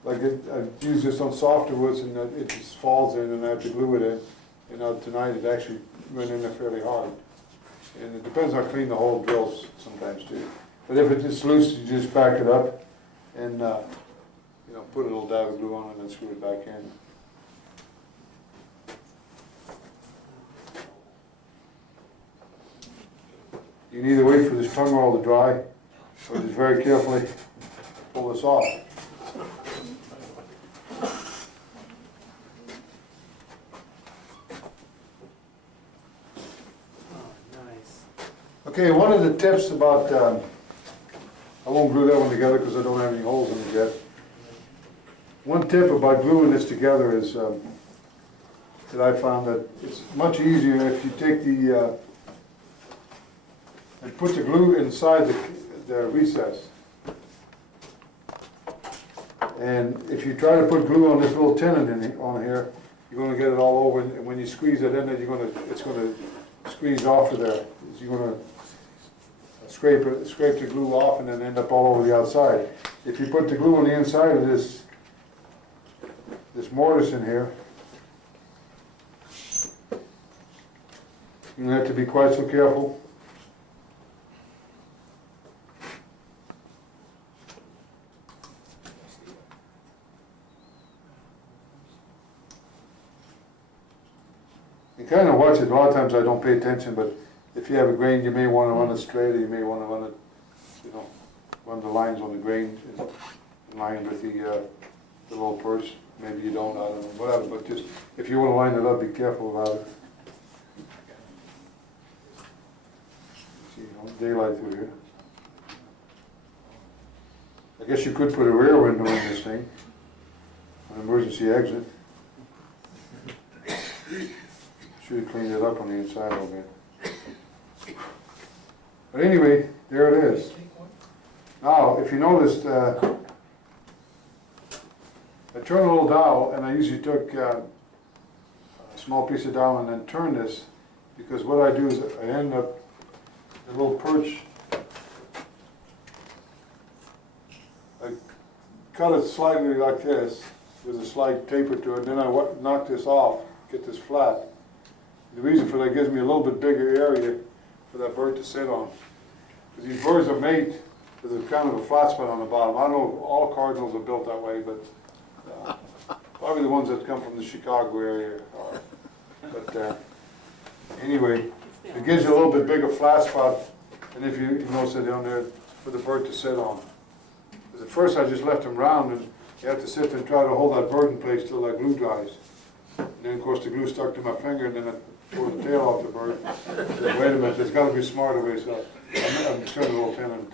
Like I use this on softer woods, and it just falls in, and I have to glue it in. You know, tonight it actually went in there fairly hard. And it depends how clean the hole drills sometimes too. But if it's loose, you just back it up and you know, put a little dab of glue on it and then screw it back in. You can either wait for this tongue roll to dry, or just very carefully pull this off. Okay, one of the tips about, I won't glue that one together because I don't have any holes in it yet. One tip about gluing this together is that I found that it's much easier if you take the, and put the glue inside the recess. And if you try to put glue on this little tenon on here, you're going to get it all over, and when you squeeze it in there, it's going to squeeze off of there. You're going to scrape the glue off and then end up all over the outside. If you put the glue on the inside of this mortise in here, you have to be quite so careful. You kind of watch it. A lot of times I don't pay attention, but if you have a grain, you may want to run it straight, or you may want to run it, you know, run the lines on the grain in line with the little purse. Maybe you don't, I don't know, whatever. But just if you want to line it up, be careful about it. See, daylight through here. I guess you could put a rear window in this thing, an emergency exit. Should have cleaned it up on the inside a little bit. But anyway, there it is. Now, if you noticed, I turned a little dowel, and I usually took a small piece of dowel and then turn this, because what I do is I end up a little perch. I cut it slightly like this, with a slight taper to it, and then I knock this off, get this flat. The reason for that gives me a little bit bigger area for that bird to sit on. Because these birds are made with a kind of a flat spot on the bottom. I don't know if all cardinals are built that way, but probably the ones that come from the Chicago area are. But anyway, it gives you a little bit bigger flat spot, and if you notice it down there, for the bird to sit on. Because at first I just left them round, and you have to sit and try to hold that bird in place till that glue dries. And then of course the glue stuck to my finger, and then I tore the tail off the bird. Said, wait a minute, there's got to be a smarter way. So I turned the little tenon,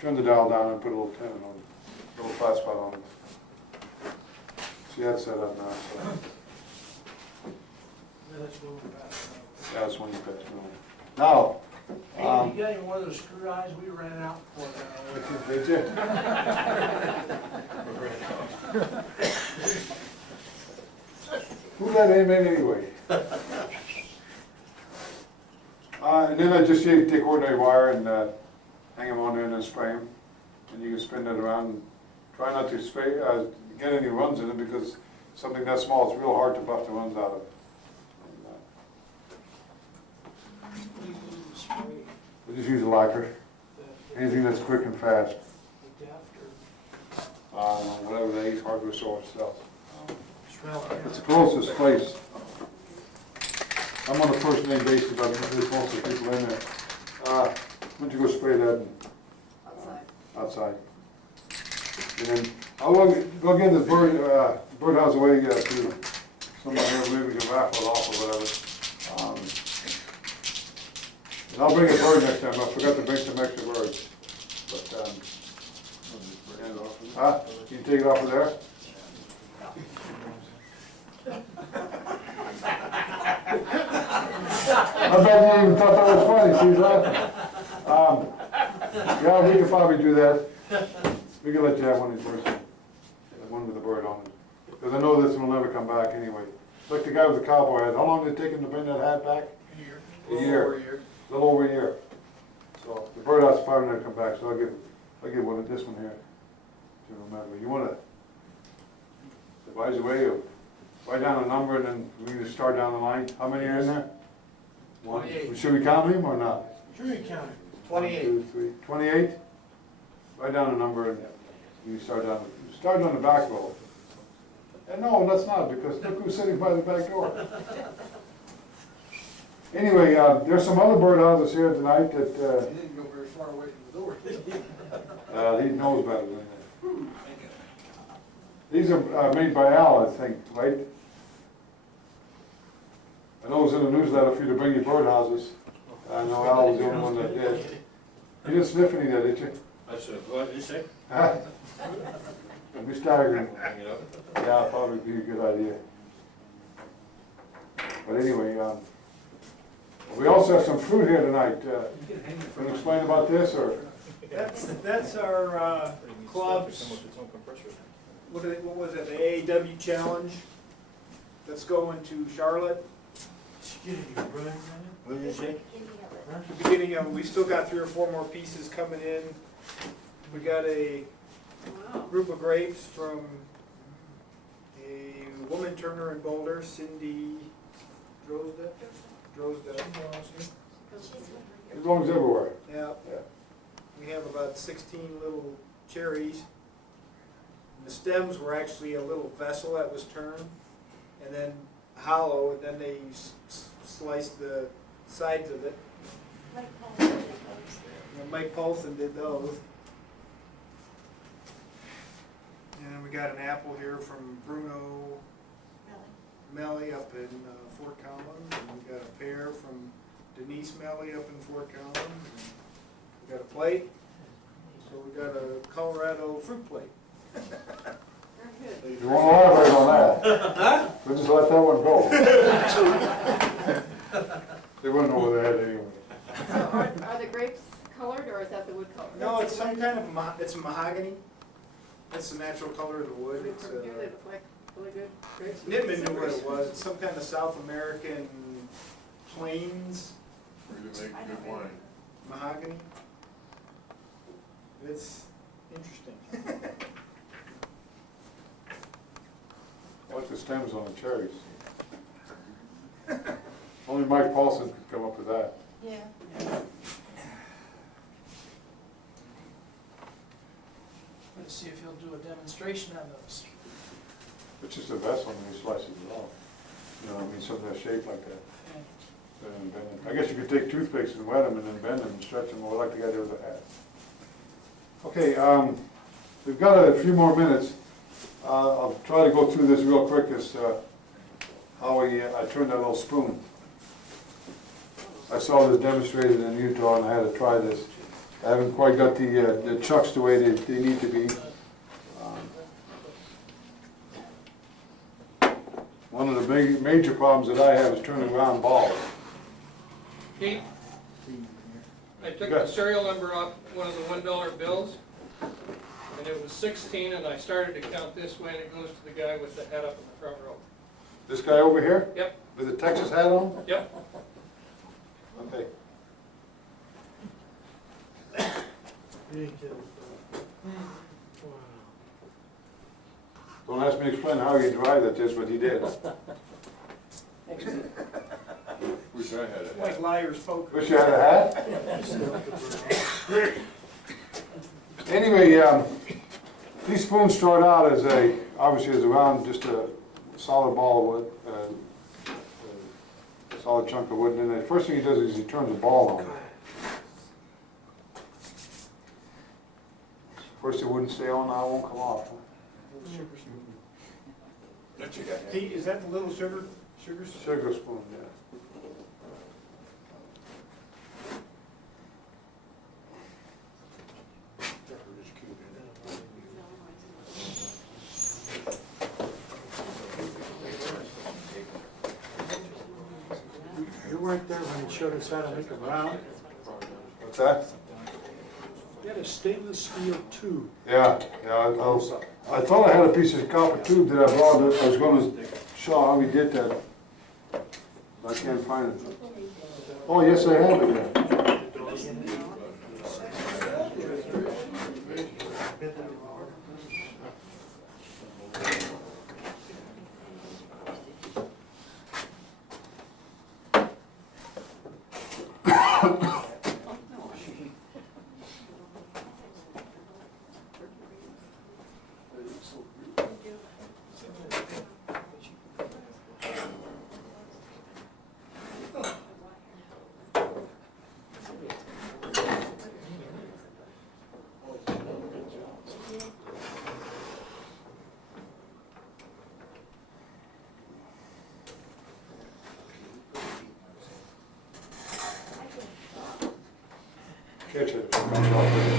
turned the dial down and put a little tenon on it. little flat spot on it. See, that's set up now, so, Let's move it back. yeah, that's one you picked. Now, Hey, you got any more of those screw eyes? We ran out for that. did you? Who let him in anyway? And then I just take ordinary wire and hang them on there and then spray them. And you can spin that around. And try not to spray, get any runs in it because something that small, it's real hard to buff the runs out of. And, we just use a lacquer. Anything that's quick and fast. Whatever they use, hardware store stuff. It's the closest place. I'm on a first name basis, but there's most of the people in there. Why don't you go spray that outside? And then I'll go get the birdhouse away to somebody here, maybe we can raffle it off or whatever. And I'll bring a bird next time. I forgot to bring some extra birds. But, can you take it off of there? I bet you even thought that was funny, see, laughing. Yeah, we could probably do that. We can let you have one of these birds, one with the bird on it. Because I know this one will never come back anyway. It's like the guy with the cowboy hat. How long did it take him to bring that hat back? A year. A little over a year. So the birdhouse is probably never come back, so I'll give one of this one here to remember. You want to devise a way of write down a number and then we can just start down the line. How many are in there? 28. Should we count them or not? Sure you counted. 28. 1, 2, 3. 28? Write down a number and you start on the back row. And no, that's not, because look who's sitting by the back door. Anyway, there's some other birdhouses here tonight that, You didn't go very far away from the door, did you? he knows better than that. These are made by Al, I think, right? I know it was in the newsletter for you to bring your birdhouses. I know Al was the only one that did. You didn't sniff any of that, did you? I said, what did you say? It'd be staggering. Hang it up. Yeah, probably be a good idea. But anyway, we also have some fruit here tonight. Can you explain about this, or? That's our club's, what was it, the AAW challenge that's going to Charlotte. What did you say? The beginning of, we still got 3 or 4 more pieces coming in. We got a Wow. group of grapes from a woman turner in Boulder, Cindy Drozda. It belongs everywhere. Yeah. Yeah. We have about 16 little cherries. And the stems were actually a little vessel that was turned and then hollow, and then they sliced the sides of it. And Mike Paulson did those. And then we got an apple here from Bruno Melly up in Fort Collins. And we got a pear from Denise Melly up in Fort Collins. And we got a plate. So we got a Colorado fruit plate. You won't elaborate on that. We'll just let that one go. They wouldn't know where they had it anyway. So are the grapes colored, or is that the wood color? No, it's some kind of, it's mahogany. That's the natural color of the wood. It's, They look like really good grapes. Nitman knew what it was. It's some kind of South American plains You make good wine. mahogany. It's interesting. I like the stems on the cherries. Only Mike Paulson could come up with that. Yeah. Let's see if he'll do a demonstration on those. It's just a vessel and he slices it off. You know, I mean, something that's shaped like that. And bend it. I guess you could take toothpicks and wet them and then bend them and stretch them, like the guy did with the hat. Okay, we've got a few more minutes. I'll try to go through this real quick as how I turned that little spoon. I saw this demonstrated in Utah and I had to try this. I haven't quite got the chucks the way they need to be. One of the major problems that I have is turning around balls. Pete, I took Good. the serial number off one of the $1 bills, and it was 16, and I started to count this way, and it goes to the guy with the hat up in the front row. This guy over here? Yep, With the Texas hat on? yep. Okay. Don't ask me to explain how you drive that, just what he did. Wish I had it. Like liar's poker. Wish you had a hat? Anyway, these spoons start out as obviously as around just a solid ball of wood, a solid chunk of wood, and then the first thing he does is he turns the ball on. First it wouldn't stay on, now it won't come off. Pete, is that the little sugar spoon? Sugar spoon, yeah. You weren't there when he showed us how to make a round. What's that? He had a stainless steel tube. Yeah, I thought I had a piece of copper tube that I brought, that I was gonna show how we did that. I can't find it. Oh, yes, I have it there. Catch it. Comes off.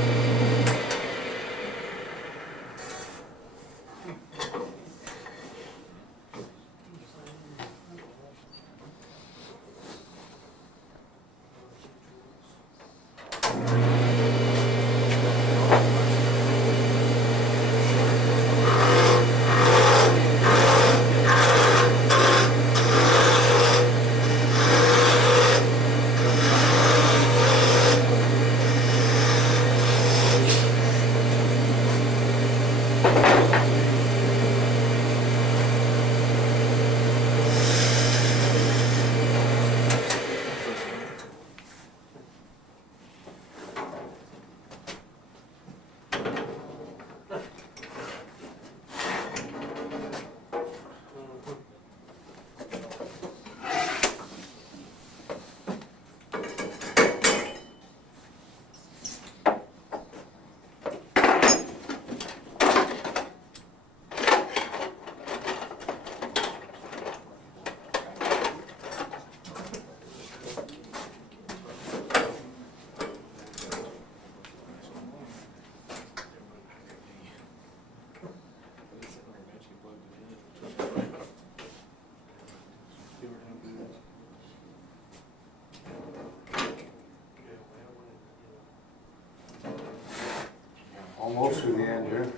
Almost to the end here.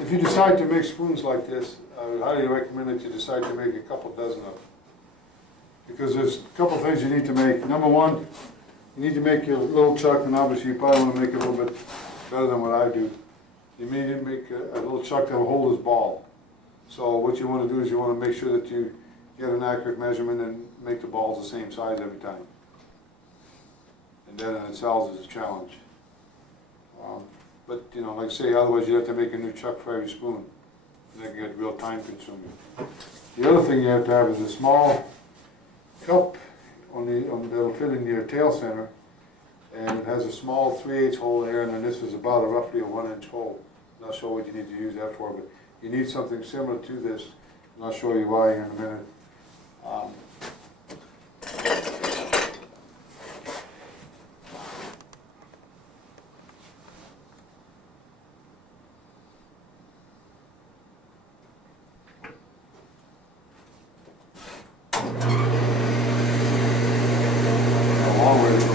If you decide to make spoons like this, I would highly recommend that you decide to make a couple dozen of them. Because there's a couple things you need to make. Number one, you need to make your little chuck, and obviously you probably want to make it a little bit better than what I do. You need to make a little chuck that will hold this ball. So what you want to do is you want to make sure that you get an accurate measurement and make the balls the same size every time. And that in itself is a challenge. But, you know, like I say, otherwise you have to make a new chuck for every spoon. And that can get real time consuming. The other thing you have to have is a small cup that'll fit in your tail center, and it has a small 3/8 hole there, and then this is about roughly a 1-inch hole. Not sure what you need to use that for, but you need something similar to this, and I'll show you why here in a minute. A long way to go.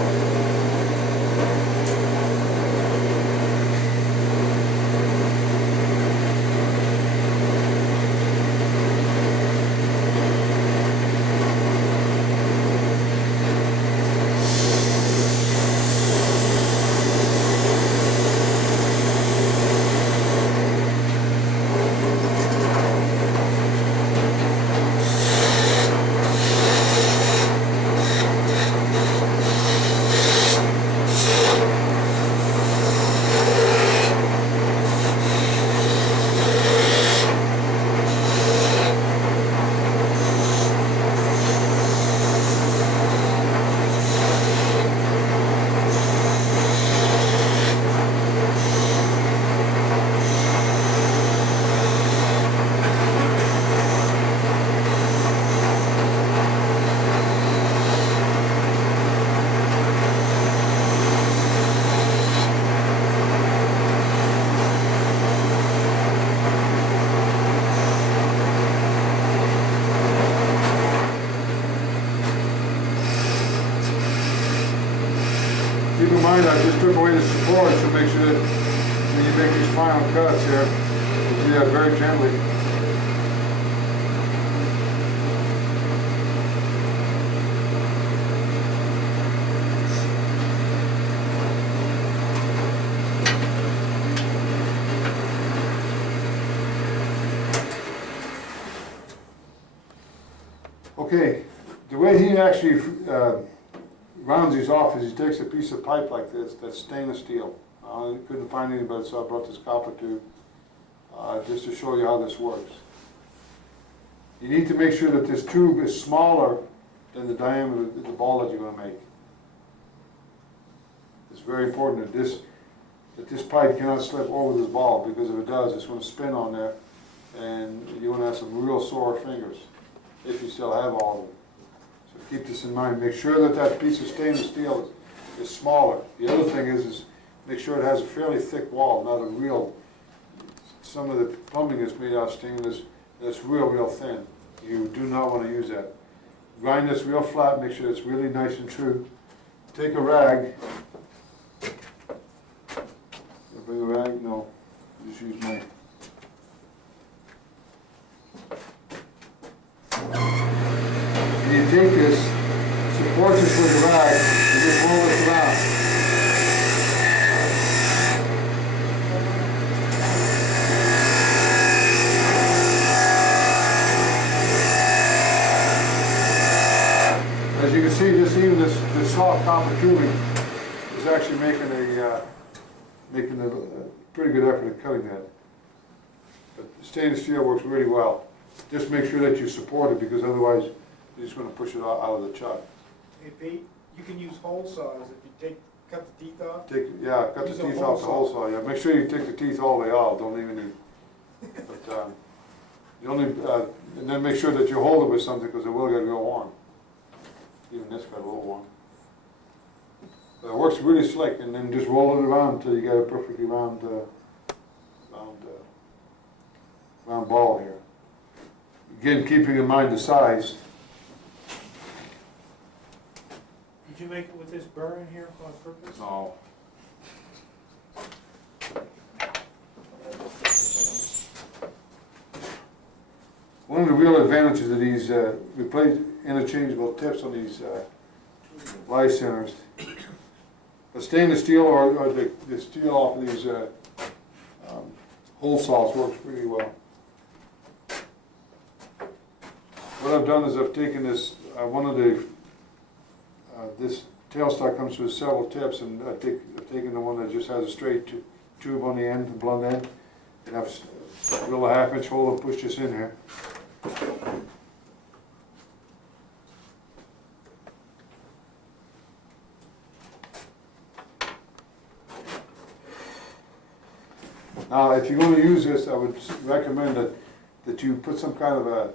Keep in mind, I just took away the support to make sure that when you make these final cuts here, you do that very gently. Okay, the way he actually rounds these off is he takes a piece of pipe like this that's stainless steel. I couldn't find any, but so I brought this copper tube just to show you how this works. You need to make sure that this tube is smaller than the diameter of the ball that you're going to make. It's very important that this pipe cannot slip over this ball, because if it does, it's going to spin on there, and you're going to have some real sore fingers, if you still have all of them. So keep this in mind. Make sure that that piece of stainless steel is smaller. The other thing is make sure it has a fairly thick wall, not a real, some of the plumbing is made out of stainless that's real thin. You do not want to use that. Grind this real flat, make sure it's really nice and true. Take a rag. Bring a rag? No, just use my. And you take this, support this with a rag, and just roll this around. As you can see, this soft copper tubing is actually making a pretty good effort at cutting that. But stainless steel works really well. Just make sure that you support it, because otherwise you're just going to push it out of the chuck. Hey Pete, you can use hole saws if you cut the teeth off. Cut the teeth off the hole saw. Yeah, make sure you take the teeth all the way out. Don't leave any. But you only and then make sure that you hold it with something, because it will get real warm. Even this got a little warm. But it works really slick, and then just roll it around until you get a perfectly round ball here. Again, keeping in mind the size. Did you make it with this burr in here on purpose? No. One of the real advantages of these, we play interchangeable tips on these light centers. The stainless steel or the steel off of these hole saws works pretty well. What I've done is I've taken this, one of the, this tailstock comes with several tips, and I've taken the one that just has a straight tube on the end, the blunt end, and I've drilled a 1/2-inch hole and pushed this in here. Now, if you're going to use this, I would recommend that you put some kind of a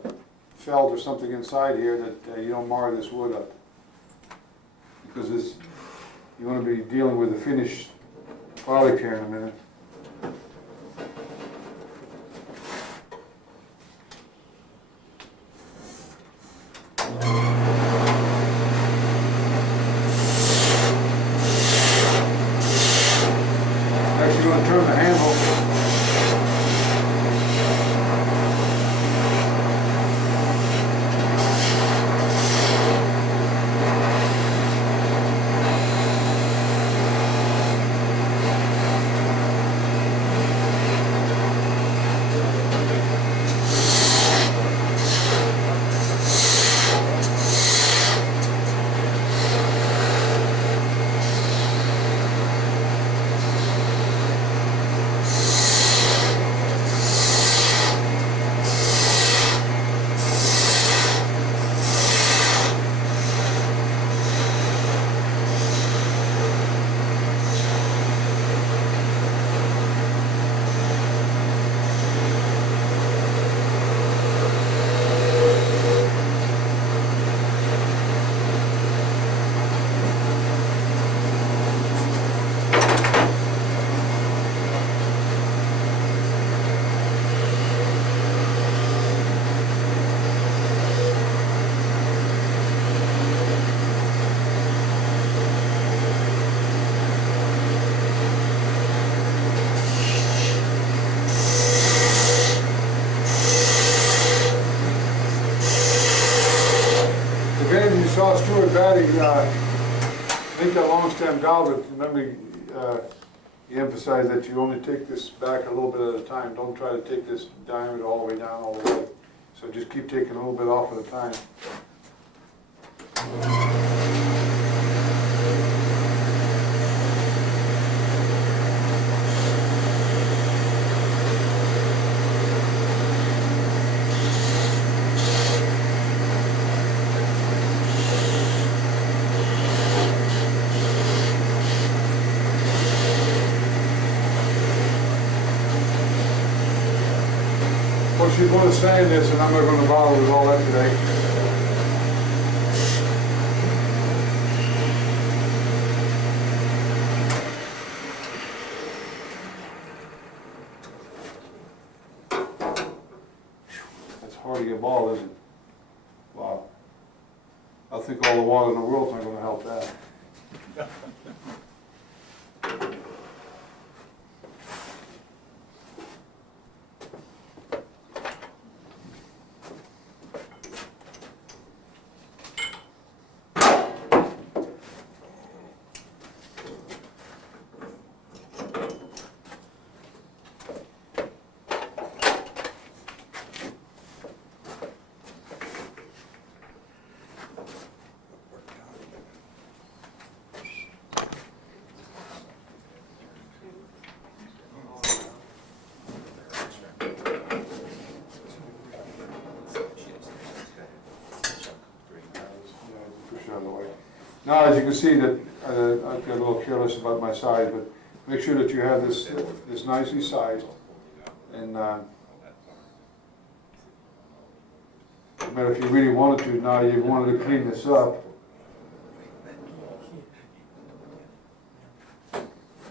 felt or something inside here that you don't mar this wood up. Because this, you're going to be dealing with the finished product here in a minute. Actually, going to turn the handle. Saw Stuart Batty make that long stem valve, but remember he emphasized that you only take this back a little bit at a time. Don't try to take this diameter all the way down all the way. So just keep taking a little bit off at a time. Well, she's going to sand this, and I'm not going to bother with all that today. That's hard to get ball, isn't it? Wow. I think all the water in the world's not going to help that. Now, as you can see, that I got a little careless about my size, but make sure that you have this nicely sized. And but if you really wanted to, now you wanted to clean this up,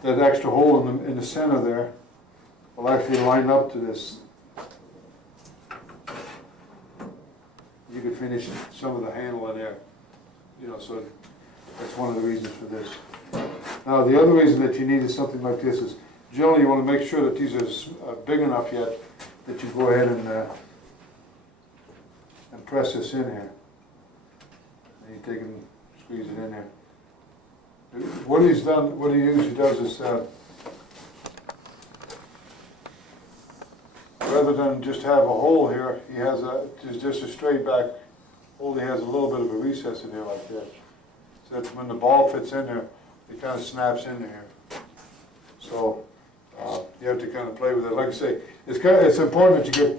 that extra hole in the center there will actually line up to this. You could finish some of the handle in there, you know, so that's one of the reasons for this. Now, the other reason that you needed something like this is generally you want to make sure that these are big enough yet that you go ahead and and press this in here. And you take and squeeze it in there. What he's done, what he usually does is, rather than just have a hole here, he has just a straight back hole. He has a little bit of a recess in here like this. So that when the ball fits in there, it kind of snaps in there. So you have to kind of play with it. Like I say, it's important that you get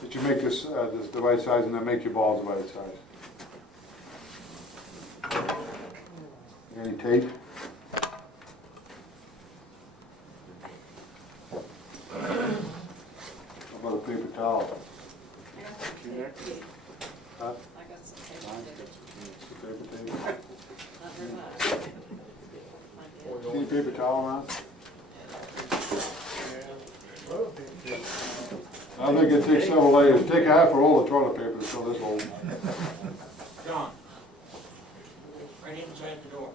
that you make this the right size, and then make your balls the right size. Any tape? How about a paper towel? Huh? I got some tape. Paper tape? Not very much. Any paper towel around? I think it takes several layers. Take a half a roll of toilet paper to fill this hole. John, right inside the door.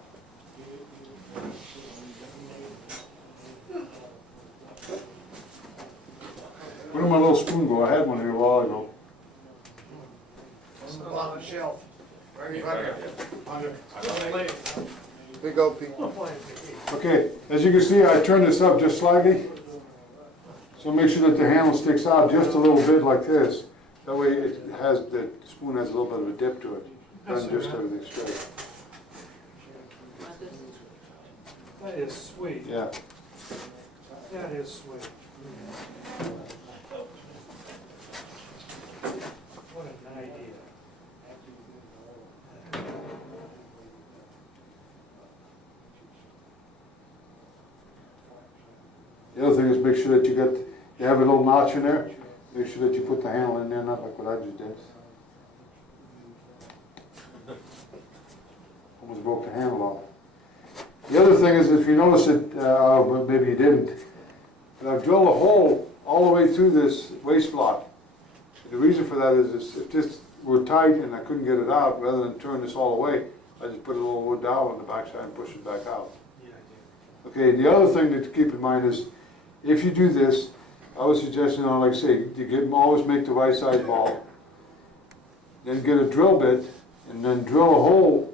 Where did my little spoon go? I had one here a while ago. On the shelf. Right in front of you. Big old Pete. Okay, as you can see, I turned this up just slightly. So make sure that the handle sticks out just a little bit like this. That way it has, the spoon has a little bit of a dip to it. Doesn't just everything straight. That is sweet. Yeah. That is sweet. What an idea. The other thing is make sure that you have a little notch in there. Make sure that you put the handle in there, not like what I just did. Almost broke the handle off. The other thing is, if you notice it, but maybe you didn't, but I've drilled a hole all the way through this waste block. The reason for that is if this were tight and I couldn't get it out, rather than turn this all the way, I just put a little wood dowel on the backside and push it back out. Okay, the other thing to keep in mind is, if you do this, I would suggest, like I say, always make the right size ball, then get a drill bit, and then drill a hole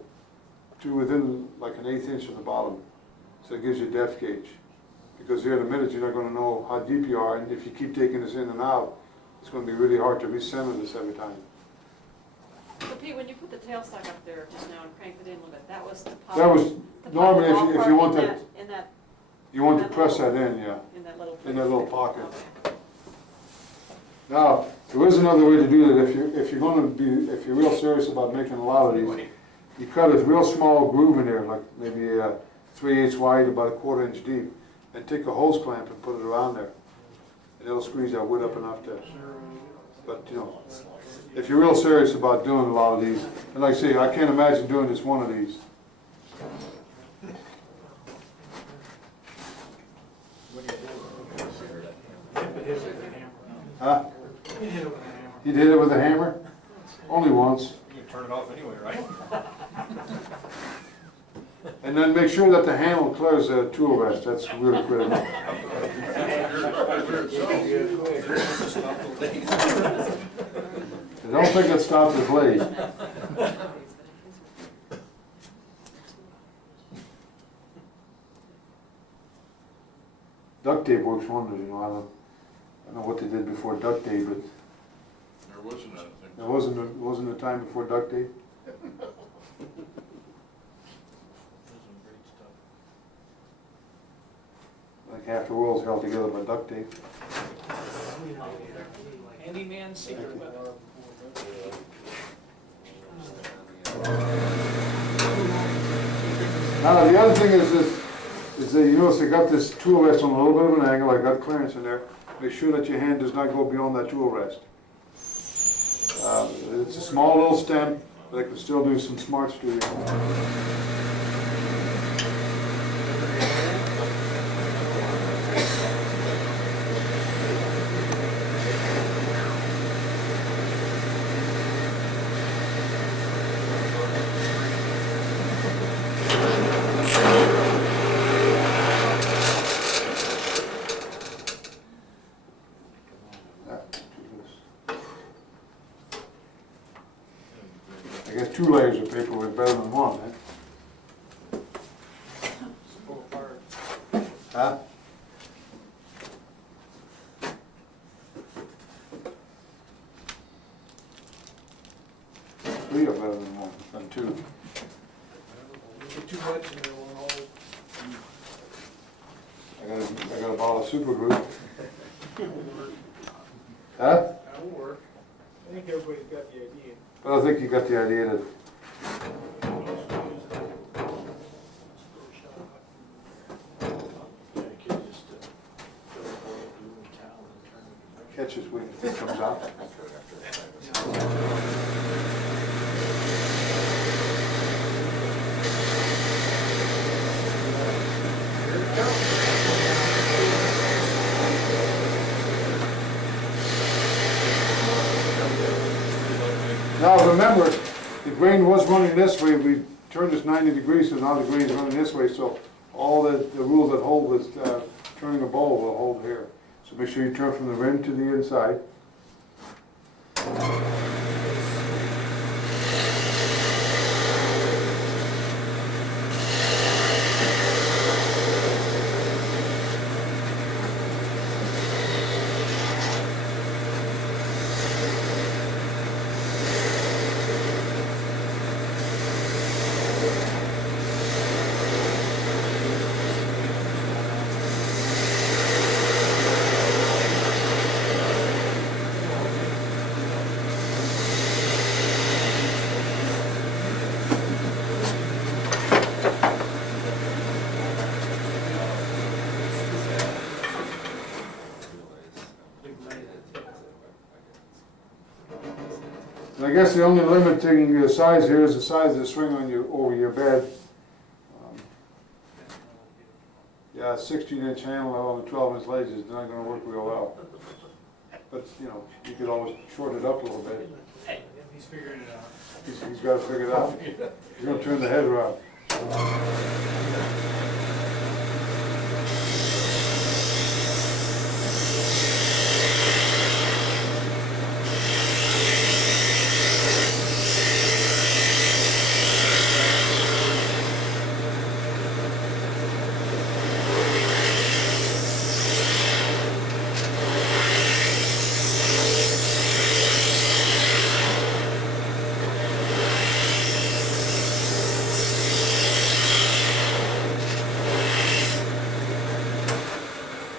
to within like an 1/8 inch of the bottom. So it gives you a depth gauge. Because here in a minute, you're not going to know how deep you are, and if you keep taking this in and out, it's going to be really hard to recenter this every time. So Pete, when you put the tailstock up there just now and cranked it in a little bit, that was to pop. That was, to pop normally the ball if you part want in to, in that, you want to press that in, yeah, in that little. in that little pocket. Okay. Now, there is another way to do that. If you're real serious about making a lot of these, you cut a real small groove in there, like maybe 3/8 wide, about 1/4 inch deep, and take a hose clamp and put it around there, and it'll squeeze that wood up enough to. But if you're real serious about doing a lot of these, and like I say, I can't imagine doing just one of these. Huh? He did it with a hammer? Only once. You can turn it off anyway, right? And then make sure that the handle clears the tool rest. That's really critical. I don't think it stopped the blade. Duct tape works wonders, I don't know what they did before duct tape, but There wasn't anything. there wasn't a time before duct tape. Like half the world's held together by duct tape. Handyman secret weapon. Now the other thing is that you notice I got this tool rest on a little bit of an angle. I got clearance in there. Make sure that your hand does not go beyond that tool rest. It's a small little stem, but I can still do some smart studio. 2 layers of paper was better than 1, eh? Pull apart. Huh? Three are better than 1, than 2. Get too much and it won't hold. I got a bottle of super glue. Huh? That'll work. I think everybody's got the idea. But I think you got the idea that catches when it comes out. Now remember, the grain was running this way, we turned this 90 degrees, so now the grain is running this way, so all the rules that hold with turning a bowl will hold here. So make sure you turn from the rim to the inside. And I guess the only limiting size here is the size of the swing on your, over your bed. Yeah, 16-inch handle on the 12-inch ledge is not gonna work real well. But, you know, you could always shorten it up a little bit. He's figuring it out. He's gotta figure it out. He's gonna turn the head around.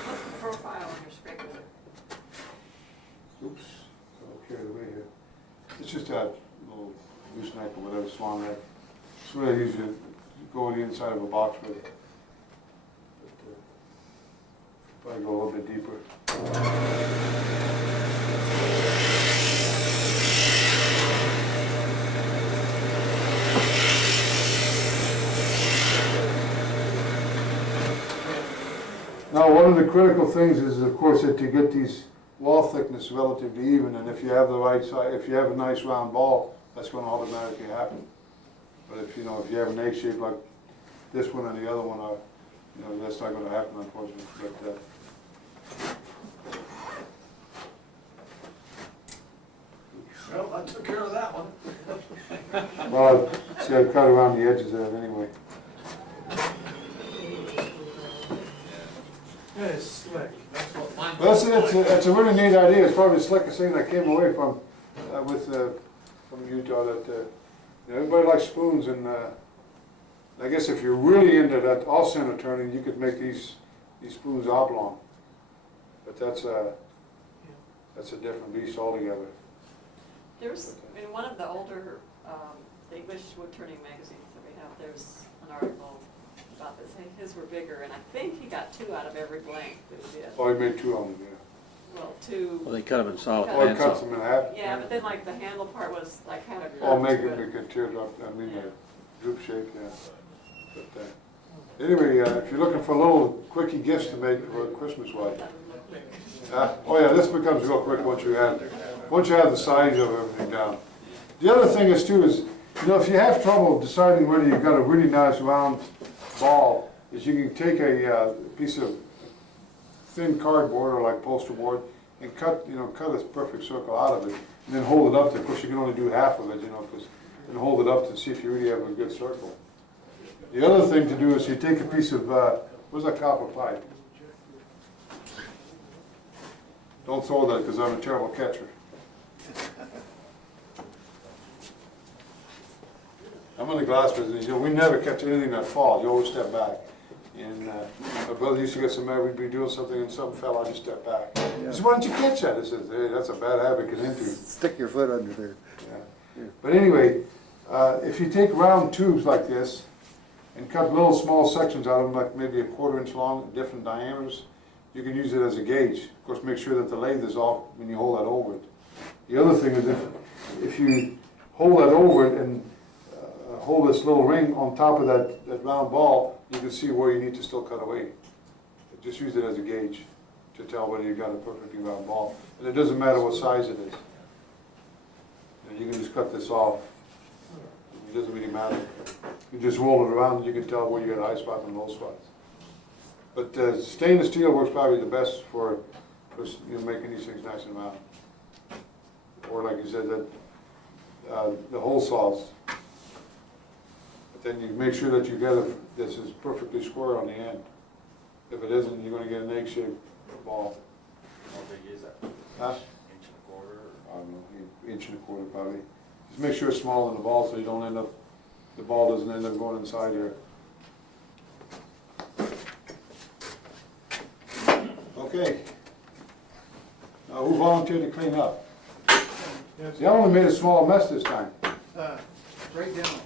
What's the profile on your scraper? Oops, got carried away here. It's just a little goose neck or whatever, swan neck. It's what I usually go on the inside of a box with. But, probably go a little bit deeper. Now, one of the critical things is, of course, that to get these wall thickness relatively even, and if you have the right size, if you have a nice round ball, that's going to automatically happen. But if you know, if you have an egg shape like this one and the other one are, you know, that's not going to happen, unfortunately. But Well, I took care of that one. well, see, I've cut around the edges of it anyway. Yeah, it's slick. That's what mine. Well, it's a really neat idea. It's probably the slickest thing that came away from from Utah. That you know, everybody likes spoons, and I guess if you're really into that off-center turning, you could make these spoons oblong. But that's a different beast altogether. There's, in one of the older, the English wood turning magazines that we have, there's an article about this. His were bigger, and I think he got 2 out of every blank that he did. Oh, he made 2 on them, yeah. Well, 2. Well, they cut them in solid Cut Oh, he and cuts so. them in half? Yeah, but then like the handle part was like kind of Oh, curved make to it it. make a teardrop, I mean, a droop shape, yeah. But, anyway, if you're looking for little quickie gifts to make for Christmas white. Oh yeah, this becomes real quick once you have the size of everything down. The other thing is too is, you know, if you have trouble deciding whether you've got a really nice round ball, is you can take a piece of thin cardboard or like poster board and cut a perfect circle out of it, and then hold it up there. Of course, you can only do half of it, you know, because and hold it up to see if you really have a good circle. The other thing to do is you take a piece of, where's that copper pipe? Don't throw that because I'm a terrible catcher. I'm in the glass business, you know, we never catch anything that falls, you always step back. And my brother used to get so mad, we'd be doing something and something fell, I'd just step back. He said, why don't you catch that? I said, hey, that's a bad habit to get into. Stick your foot under there. Yeah. But anyway, if you take round tubes like this and cut little small sections out of them, like maybe a 1/4 inch long, different diameters, you can use it as a gauge. Of course, make sure that the lathe is off when you hold that over it. The other thing is if you hold that over it and hold this little ring on top of that round ball, you can see where you need to still cut away. Just use it as a gauge to tell whether you've got a perfectly round ball. And it doesn't matter what size it is. You can just cut this off. It doesn't really matter. You just roll it around and you can tell where you got high spots and low spots. But stainless steel works probably the best for you know, making these things nice and round. Or like you said, the hole saws. But then you make sure that you get this is perfectly square on the end. If it isn't, you're going to get an egg-shaped ball. How big is that? Huh? 1.25 inches? I don't know, 1.25 probably. Just make sure it's smaller than the ball so you don't end up, the ball doesn't end up going inside here. Okay. Now who volunteered to clean up? See, I only made a small mess this time. Right down.